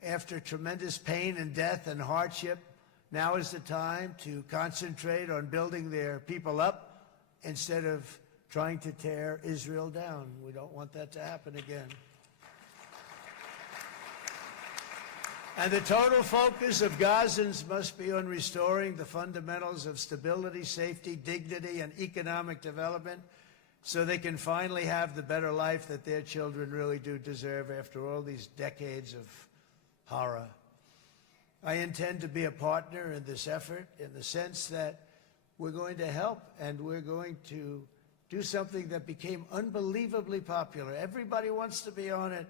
after tremendous pain and death and hardship, now is the time to concentrate on building their people up instead of trying to tear Israel down. We don't want that to happen again. And the total focus of Gazans must be on restoring the fundamentals of stability, safety, dignity, and economic development so they can finally have the better life that their children really do deserve after all these decades of horror. I intend to be a partner in this effort in the sense that we're going to help and we're going to do something that became unbelievably popular. Everybody wants to be on it.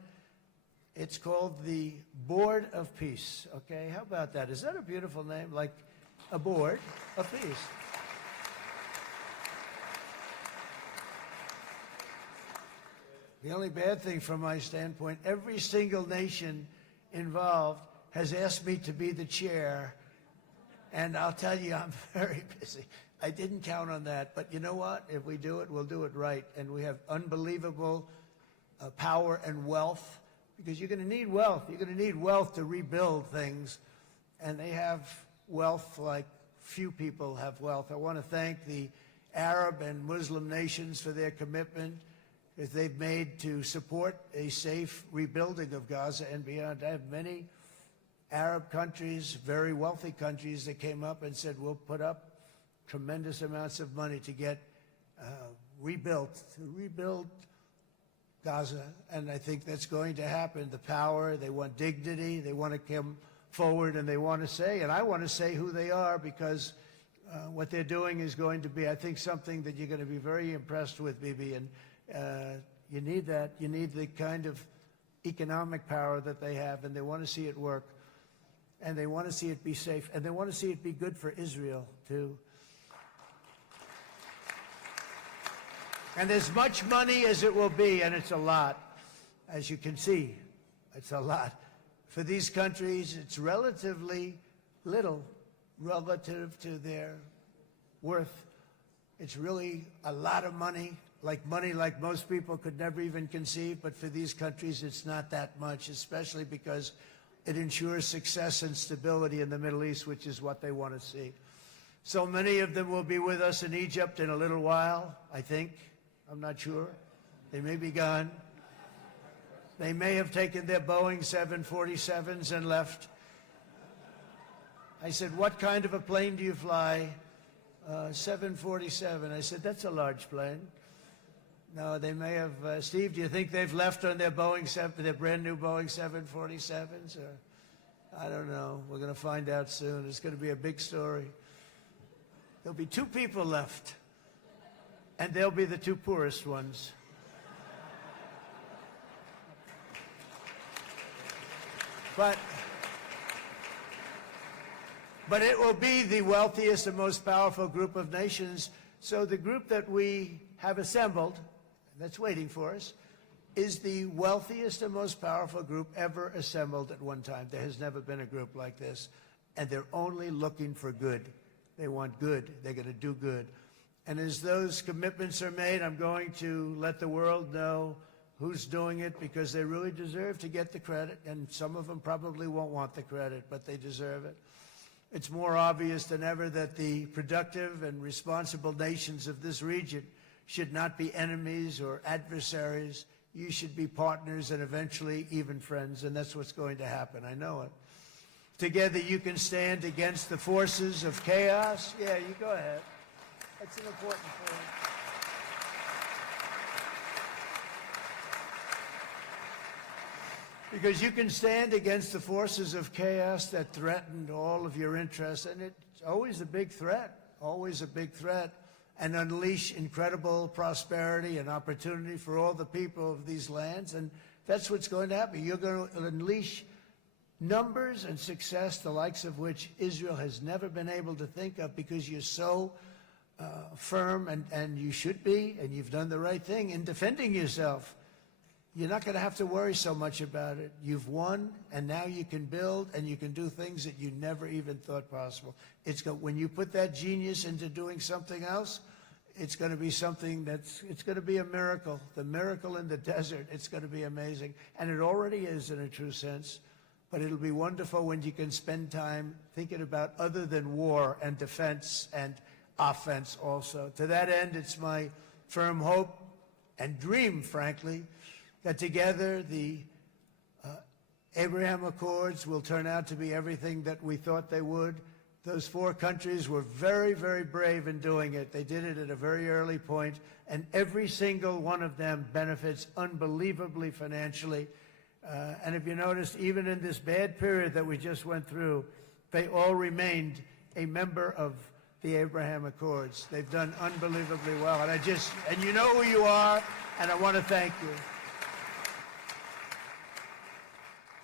It's called the Board of Peace, okay? How about that? Is that a beautiful name? Like a board of peace. The only bad thing from my standpoint, every single nation involved has asked me to be the chair, and I'll tell you, I'm very busy. I didn't count on that, but you know what? If we do it, we'll do it right, and we have unbelievable power and wealth. Because you're going to need wealth. You're going to need wealth to rebuild things. And they have wealth like few people have wealth. I want to thank the Arab and Muslim nations for their commitment that they've made to support a safe rebuilding of Gaza and beyond. I have many Arab countries, very wealthy countries, that came up and said, we'll put up tremendous amounts of money to get rebuild Gaza. And I think that's going to happen. The power, they want dignity, they want to come forward, and they want to say, and I want to say who they are, because what they're doing is going to be, I think, something that you're going to be very impressed with, Bibi. And you need that. You need the kind of economic power that they have, and they want to see it work, and they want to see it be safe, and they want to see it be good for Israel, too. And as much money as it will be, and it's a lot, as you can see, it's a lot. For these countries, it's relatively little relative to their worth. It's really a lot of money like most people could never even conceive, but for these countries, it's not that much, especially because it ensures success and stability in the Middle East, which is what they want to see. So many of them will be with us in Egypt in a little while, I think. I'm not sure. They may be gone. They may have taken their Boeing 747s and left. I said, what kind of a plane do you fly? 747. I said, that's a large plane. No, they may have. Steve, do you think they've left on their their brand new Boeing 747s? Or I don't know. We're going to find out soon. It's going to be a big story. There'll be 2 people left, and they'll be the 2 poorest ones. But it will be the wealthiest and most powerful group of nations. So the group that we have assembled, that's waiting for us, is the wealthiest and most powerful group ever assembled at one time. There has never been a group like this. And they're only looking for good. They want good. They're going to do good. And as those commitments are made, I'm going to let the world know who's doing it, because they really deserve to get the credit. And some of them probably won't want the credit, but they deserve it. It's more obvious than ever that the productive and responsible nations of this region should not be enemies or adversaries. You should be partners and eventually even friends, and that's what's going to happen. I know it. Together you can stand against the forces of chaos. Yeah, you go ahead. That's an important point. Because you can stand against the forces of chaos that threatened all of your interests, and it's always a big threat, and unleash incredible prosperity and opportunity for all the people of these lands, and that's what's going to happen. You're going to unleash numbers and success, the likes of which Israel has never been able to think of, because you're so firm, and you should be, and you've done the right thing in defending yourself. You're not going to have to worry so much about it. You've won, and now you can build, and you can do things that you never even thought possible. When you put that genius into doing something else, it's going to be something it's going to be a miracle. The miracle in the desert, it's going to be amazing. And it already is in a true sense. But it'll be wonderful when you can spend time thinking about other than war and defense and offense also. To that end, it's my firm hope and dream, frankly, that together the Abraham Accords will turn out to be everything that we thought they would. Those 4 countries were very, very brave in doing it. They did it at a very early point, and every single one of them benefits unbelievably financially. And if you noticed, even in this bad period that we just went through, they all remained a member of the Abraham Accords. They've done unbelievably well. And you know who you are, and I want to thank you.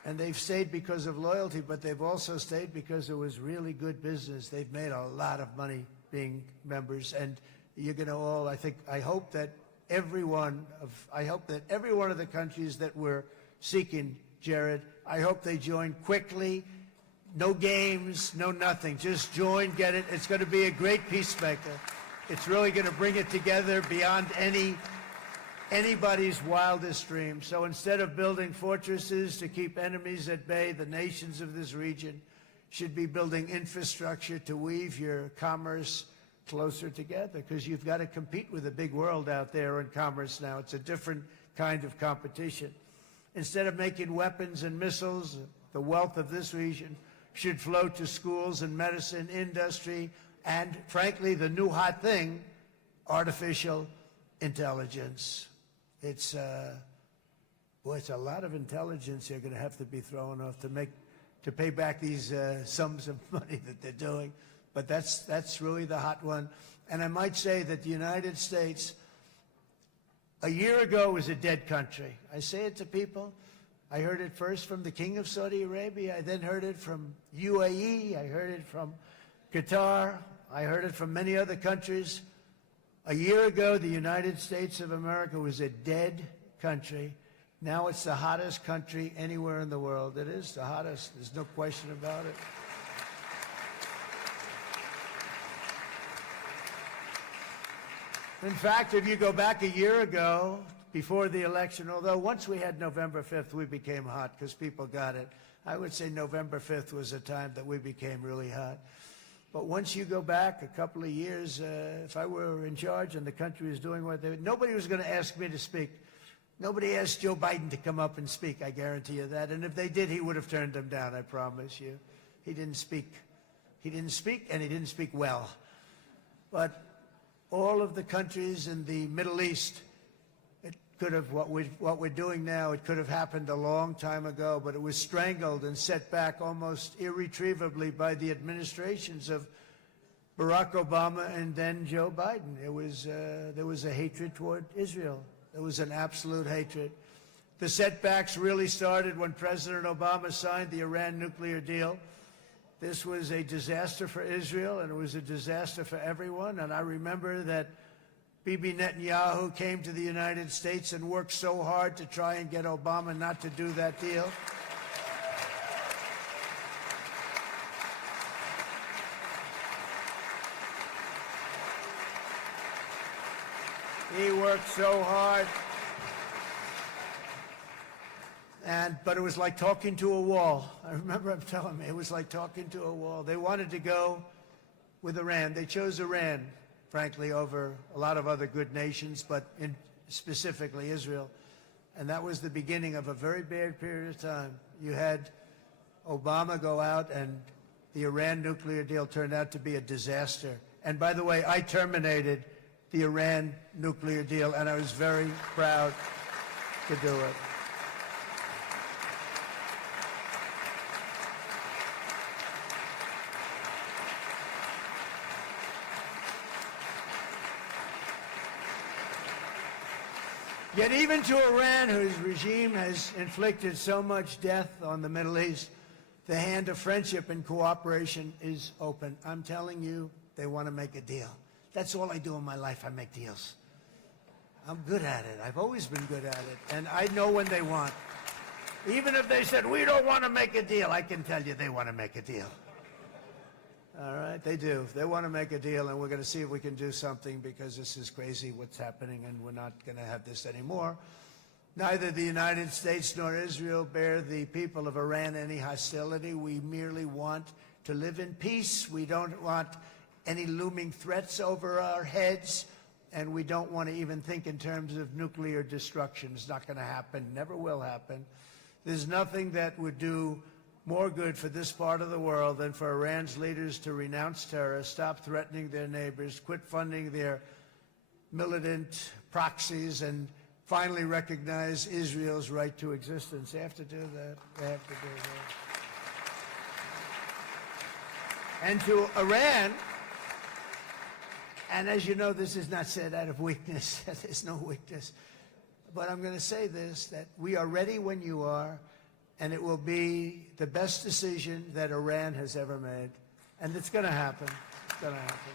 And they've stayed because of loyalty, but they've also stayed because it was really good business. They've made a lot of money being members, and you're going to all, I hope that every one of the countries that we're seeking, Jared, I hope they join quickly. No games, no nothing. Just join, get it. It's going to be a great peacemaker. It's really going to bring it together beyond anybody's wildest dream. So instead of building fortresses to keep enemies at bay, the nations of this region should be building infrastructure to weave your commerce closer together, because you've got to compete with the big world out there in commerce now. It's a different kind of competition. Instead of making weapons and missiles, the wealth of this region should flow to schools and medicine, industry, and, frankly, the new hot thing, artificial intelligence. It's a lot of intelligence you're going to have to be throwing off to pay back these sums of money that they're doing. But that's really the hot one. And I might say that the United States, a year ago, was a dead country. I say it to people. I heard it first from the King of Saudi Arabia. I then heard it from UAE. I heard it from Qatar. I heard it from many other countries. A year ago, the United States of America was a dead country. Now it's the hottest country anywhere in the world. It is the hottest. There's no question about it. In fact, if you go back a year ago, before the election, although once we had November 5th, we became hot because people got it. I would say November 5th was a time that we became really hot. But once you go back a couple of years, if I were in charge and the country was doing what nobody was going to ask me to speak. Nobody asked Joe Biden to come up and speak, I guarantee you that. And if they did, he would have turned them down, I promise you. He didn't speak. He didn't speak, and he didn't speak well. But all of the countries in the Middle East, it could have, what we're doing now, it could have happened a long time ago, but it was strangled and set back almost irretrievably by the administrations of Barack Obama and then Joe Biden. There was a hatred toward Israel. There was an absolute hatred. The setbacks really started when President Obama signed the Iran nuclear deal. This was a disaster for Israel, and it was a disaster for everyone. And I remember that Bibi Netanyahu came to the United States and worked so hard to try and get Obama not to do that deal. He worked so hard. But it was like talking to a wall. I remember him telling me it was like talking to a wall. They wanted to go with Iran. They chose Iran, frankly, over a lot of other good nations, but specifically Israel. And that was the beginning of a very bad period of time. You had Obama go out, and the Iran nuclear deal turned out to be a disaster. And by the way, I terminated the Iran nuclear deal, and I was very proud to do it. Yet even to Iran, whose regime has inflicted so much death on the Middle East, the hand of friendship and cooperation is open. I'm telling you, they want to make a deal. That's all I do in my life. I make deals. I'm good at it. I've always been good at it. And I know when they want. Even if they said, we don't want to make a deal, I can tell you they want to make a deal. All right, they do. They want to make a deal, and we're going to see if we can do something, because this is crazy what's happening, and we're not going to have this anymore. Neither the United States nor Israel bear the people of Iran any hostility. We merely want to live in peace. We don't want any looming threats over our heads, and we don't want to even think in terms of nuclear destruction. It's not going to happen, never will happen. There's nothing that would do more good for this part of the world than for Iran's leaders to renounce terror, stop threatening their neighbors, quit funding their militant proxies, and finally recognize Israel's right to existence. They have to do that. They have to do that. And to Iran, and as you know, this is not said out of weakness. There's no weakness. But I'm going to say this, that we are ready when you are, and it will be the best decision that Iran has ever made. And it's going to happen. It's going to happen.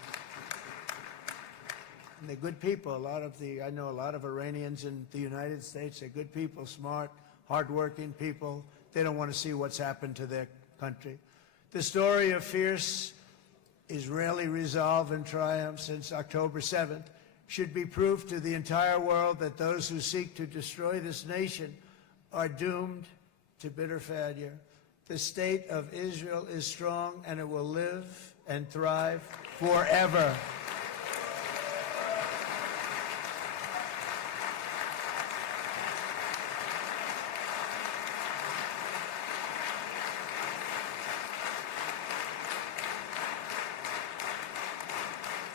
And they're good people. I know a lot of Iranians in the United States. They're good people, smart, hardworking people. They don't want to see what's happened to their country. The story of fierce Israeli resolve and triumph since October 7th should be proof to the entire world that those who seek to destroy this nation are doomed to bitter failure. The state of Israel is strong, and it will live and thrive forever.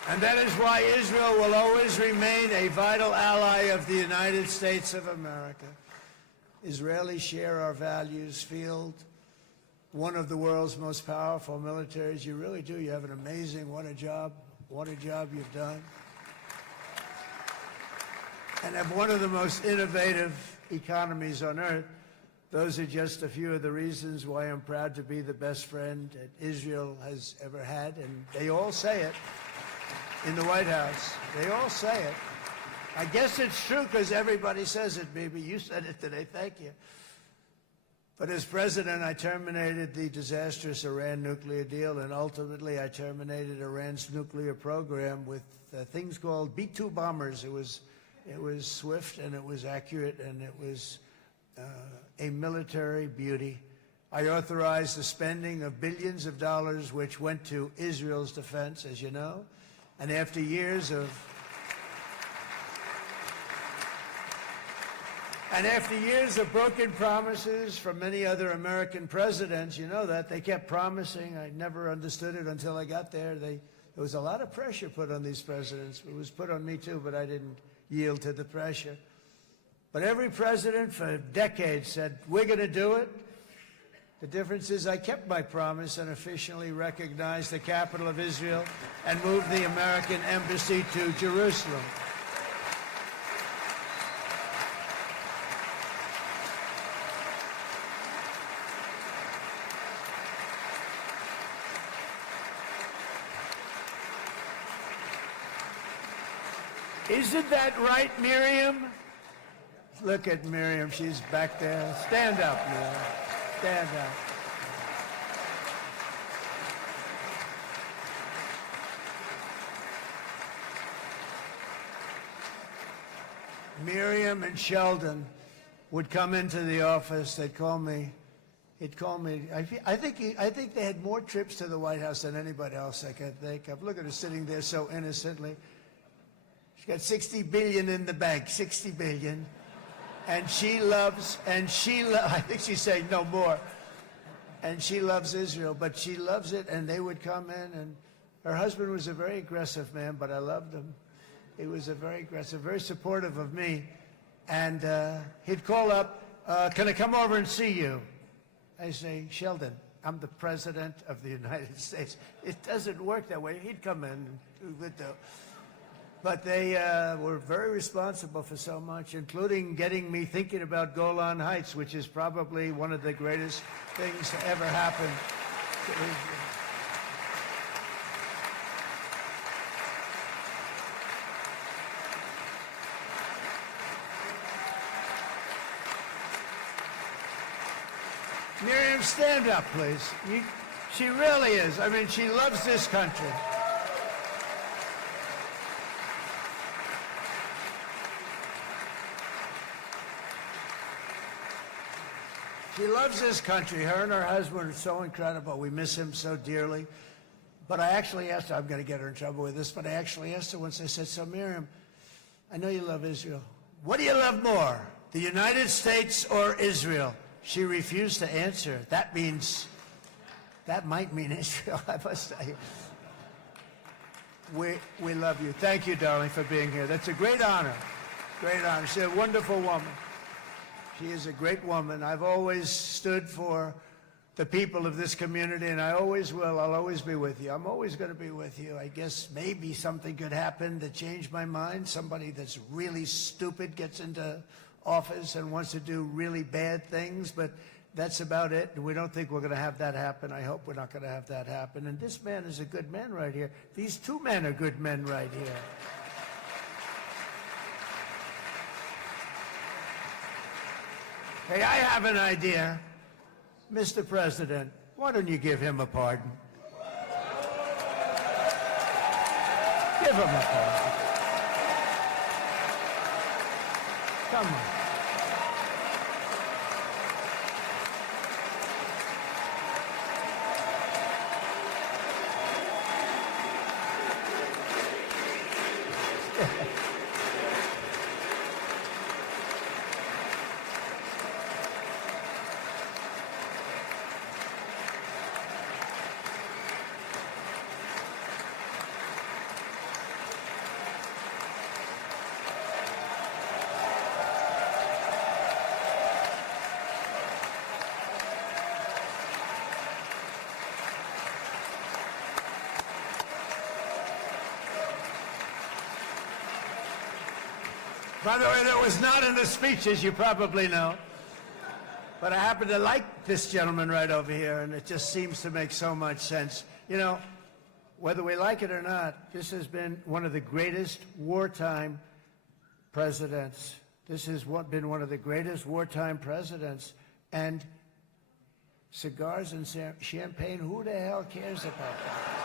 And that is why Israel will always remain a vital ally of the United States of America. Israelis share our values, field one of the world's most powerful militaries. You really do. You have an amazing, what a job you've done. And have one of the most innovative economies on earth. Those are just a few of the reasons why I'm proud to be the best friend that Israel has ever had. And they all say it in the White House. They all say it. I guess it's true because everybody says it, baby. You said it today. Thank you. But as president, I terminated the disastrous Iran nuclear deal, and ultimately I terminated Iran's nuclear program with things called B-2 bombers. It was swift, and it was accurate, and it was a military beauty. I authorized the spending of billions of dollars, which went to Israel's defense, as you know. And after years of broken promises from many other American presidents, you know that, they kept promising. I never understood it until I got there. There was a lot of pressure put on these presidents. It was put on me too, but I didn't yield to the pressure. But every president for decades said, we're going to do it. The difference is I kept my promise and officially recognized the capital of Israel and moved the American embassy to Jerusalem. Isn't that right, Miriam? Look at Miriam. She's back there. Stand up, Miriam. Stand up. Miriam and Sheldon would come into the office. They'd call me. He'd call me. I think they had more trips to the White House than anybody else I could think of. Look at her sitting there so innocently. She's got $60 billion in the bank. $60 billion. And I think she's saying no more. And she loves Israel, but she loves it, and they would come in, and her husband was a very aggressive man, but I loved him. He was a very aggressive, very supportive of me. And he'd call up, can I come over and see you? I say, Sheldon, I'm the president of the United States. It doesn't work that way. He'd come in and do good though. But they were very responsible for so much, including getting me thinking about Golan Heights, which is probably one of the greatest things to ever happen to Israel. Miriam, stand up, please. She really is. I mean, she loves this country. She loves this country. Her and her husband are so incredible. We miss him so dearly. But I actually asked her, I'm going to get her in trouble with this, but I actually asked her once, I said, so Miriam, I know you love Israel. What do you love more, the United States or Israel? She refused to answer. That might mean Israel, I must say. We love you. Thank you, darling, for being here. That's a great honor. Great honor. She's a wonderful woman. She is a great woman. I've always stood for the people of this community, and I always will. I'll always be with you. I'm always going to be with you. I guess maybe something could happen to change my mind. Somebody that's really stupid gets into office and wants to do really bad things, but that's about it. And we don't think we're going to have that happen. I hope we're not going to have that happen. And this man is a good man right here. These two men are good men right here. Hey, I have an idea. Mr. President, why don't you give him a pardon? Give him a pardon. Come on. By the way, that was not in the speech, as you probably know. But I happen to like this gentleman right over here, and it just seems to make so much sense. You know, whether we like it or not, this has been one of the greatest wartime presidents. This has been one of the greatest wartime presidents. And cigars and champagne, who the hell cares about that?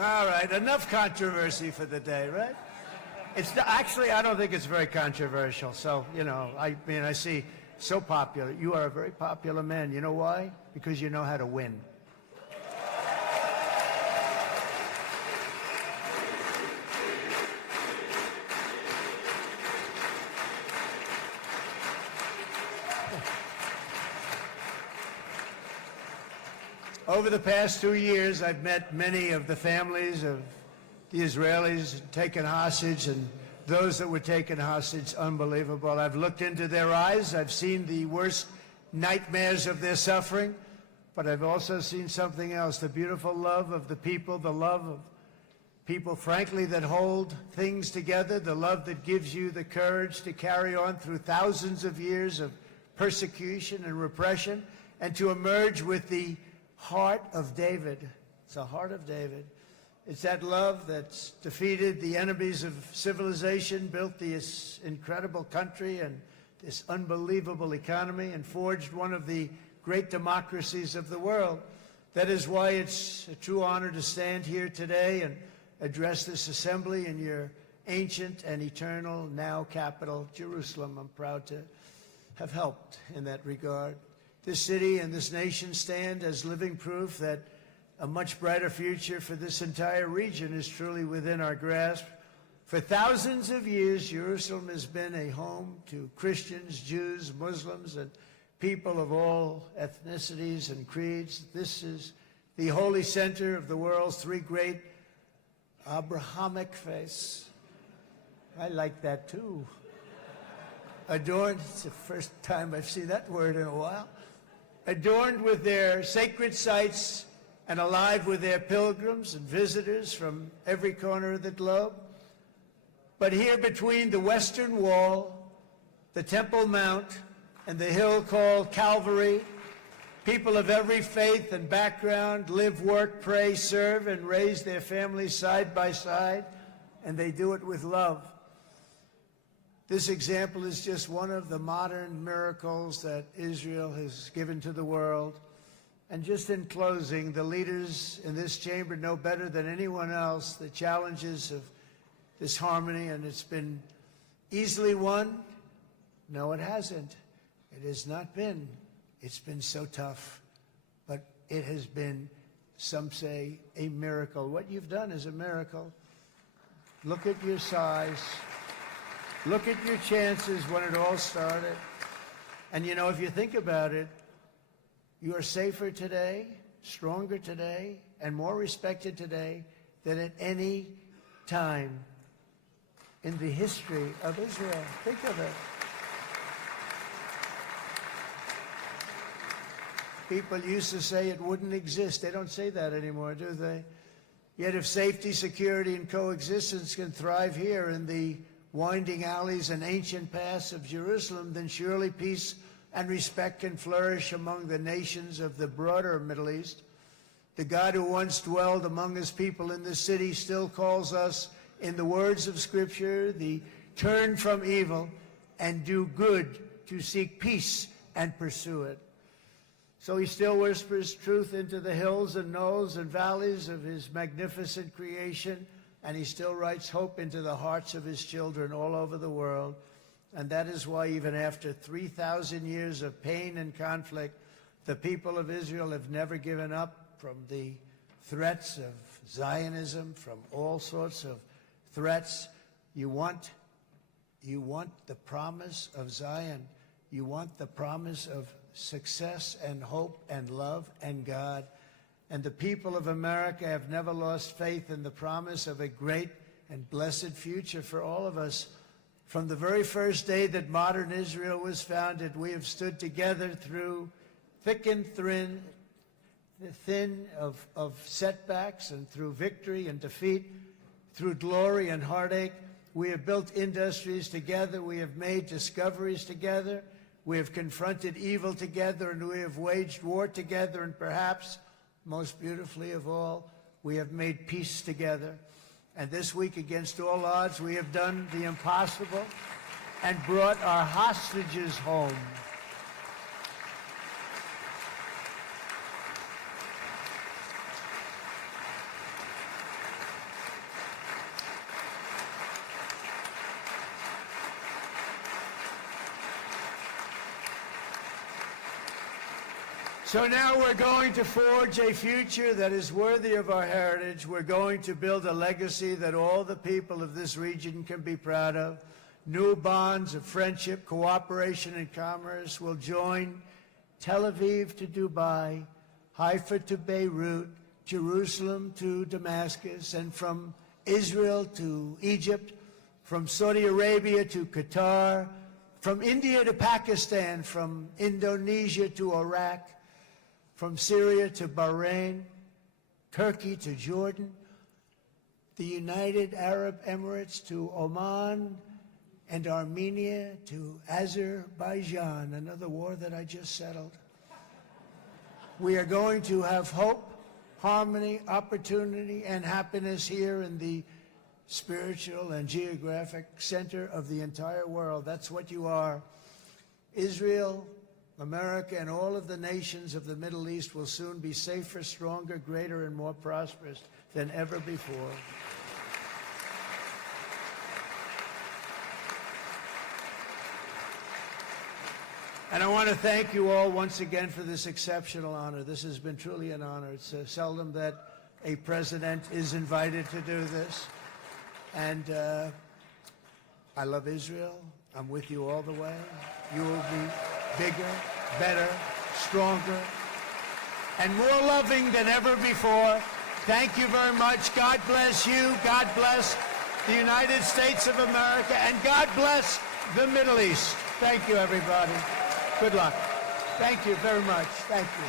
All right, enough controversy for the day, right? Actually, I don't think it's very controversial. So, you know, I mean, I see so popular. You are a very popular man. You know why? Because you know how to win. Over the past 2 years, I've met many of the families of the Israelis taken hostage and those that were taken hostage. Unbelievable. I've looked into their eyes. I've seen the worst nightmares of their suffering, but I've also seen something else, the beautiful love of the people, the love of people, frankly, that hold things together, the love that gives you the courage to carry on through thousands of years of persecution and repression and to emerge with the heart of David. It's the heart of David. It's that love that's defeated the enemies of civilization, built this incredible country and this unbelievable economy, and forged one of the great democracies of the world. That is why it's a true honor to stand here today and address this assembly in your ancient and eternal now capital, Jerusalem. I'm proud to have helped in that regard. This city and this nation stand as living proof that a much brighter future for this entire region is truly within our grasp. For thousands of years, Jerusalem has been a home to Christians, Jews, Muslims, and people of all ethnicities and creeds. This is the holy center of the world's three great Abrahamic faiths. I like that too. Adorned, it's the first time I've seen that word in a while. Adorned with their sacred sites and alive with their pilgrims and visitors from every corner of the globe. But here between the Western Wall, the Temple Mount, and the hill called Calvary, people of every faith and background live, work, pray, serve, and raise their families side by side, and they do it with love. This example is just one of the modern miracles that Israel has given to the world. And just in closing, the leaders in this chamber know better than anyone else the challenges of this harmony, and it's been easily won. No, it hasn't. It has not been. It's been so tough, but it has been, some say, a miracle. What you've done is a miracle. Look at your size. Look at your chances when it all started. And you know, if you think about it, you are safer today, stronger today, and more respected today than at any time in the history of Israel. Think of it. People used to say it wouldn't exist. They don't say that anymore, do they? Yet if safety, security, and coexistence can thrive here in the winding alleys and ancient paths of Jerusalem, then surely peace and respect can flourish among the nations of the broader Middle East. The God who once dwelled among his people in this city still calls us, in the words of Scripture, the turn from evil and do good, to seek peace and pursue it. So he still whispers truth into the hills and knolls and valleys of his magnificent creation, and he still writes hope into the hearts of his children all over the world. And that is why even after 3,000 years of pain and conflict, the people of Israel have never given up from the threats of Zionism, from all sorts of threats. You want the promise of Zion. You want the promise of success and hope and love and God. And the people of America have never lost faith in the promise of a great and blessed future for all of us. From the very first day that modern Israel was founded, we have stood together through thick and thin of setbacks and through victory and defeat, through glory and heartache. We have built industries together. We have made discoveries together. We have confronted evil together, and we have waged war together. And perhaps, most beautifully of all, we have made peace together. And this week, against all odds, we have done the impossible and brought our hostages home. So now we're going to forge a future that is worthy of our heritage. We're going to build a legacy that all the people of this region can be proud of. New bonds of friendship, cooperation, and commerce will join Tel Aviv to Dubai, Haifa to Beirut, Jerusalem to Damascus, and from Israel to Egypt, from Saudi Arabia to Qatar, from India to Pakistan, from Indonesia to Iraq, from Syria to Bahrain, Turkey to Jordan, the United Arab Emirates to Oman, and Armenia to Azerbaijan, another war that I just settled. We are going to have hope, harmony, opportunity, and happiness here in the spiritual and geographic center of the entire world. That's what you are. Israel, America, and all of the nations of the Middle East will soon be safer, stronger, greater, and more prosperous than ever before. And I want to thank you all once again for this exceptional honor. This has been truly an honor. It's seldom that a president is invited to do this. And I love Israel. I'm with you all the way. You will be bigger, better, stronger, and more loving than ever before. Thank you very much. God bless you. God bless the United States of America. And God bless the Middle East. Thank you, everybody. Good luck. Thank you very much. Thank you.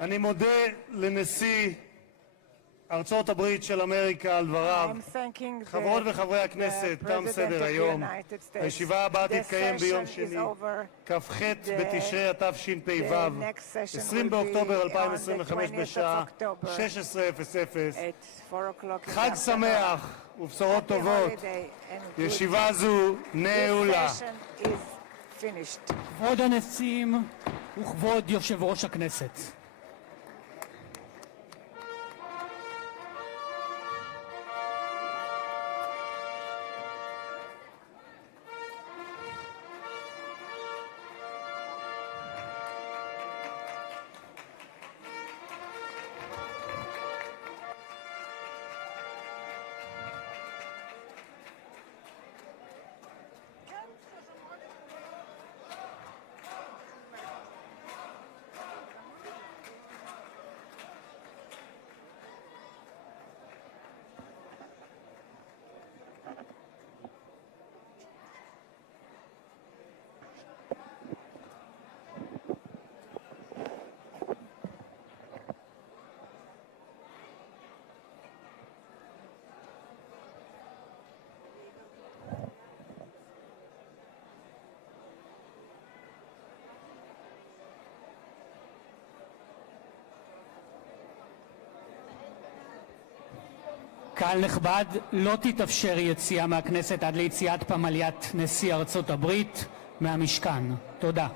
אני מודה לנשיא ארצות הברית של אמריקה על דבריו. חברות וחברי הכנסת, תם סדר היום. הישיבה הבאה תתקיים ביום שני, כ"ח בתשרי התשפ"ו, 20 באוקטובר 2025 בשעה 16:00. חג שמח ובשורות טובות. ישיבה זו נעולה. כבוד הנשיאים וכבוד יושב ראש הכנסת. קהל נכבד, לא תתאפשר יציאה מהכנסת עד ליציאת פמליית נשיא ארצות הברית מהמשכן. תודה.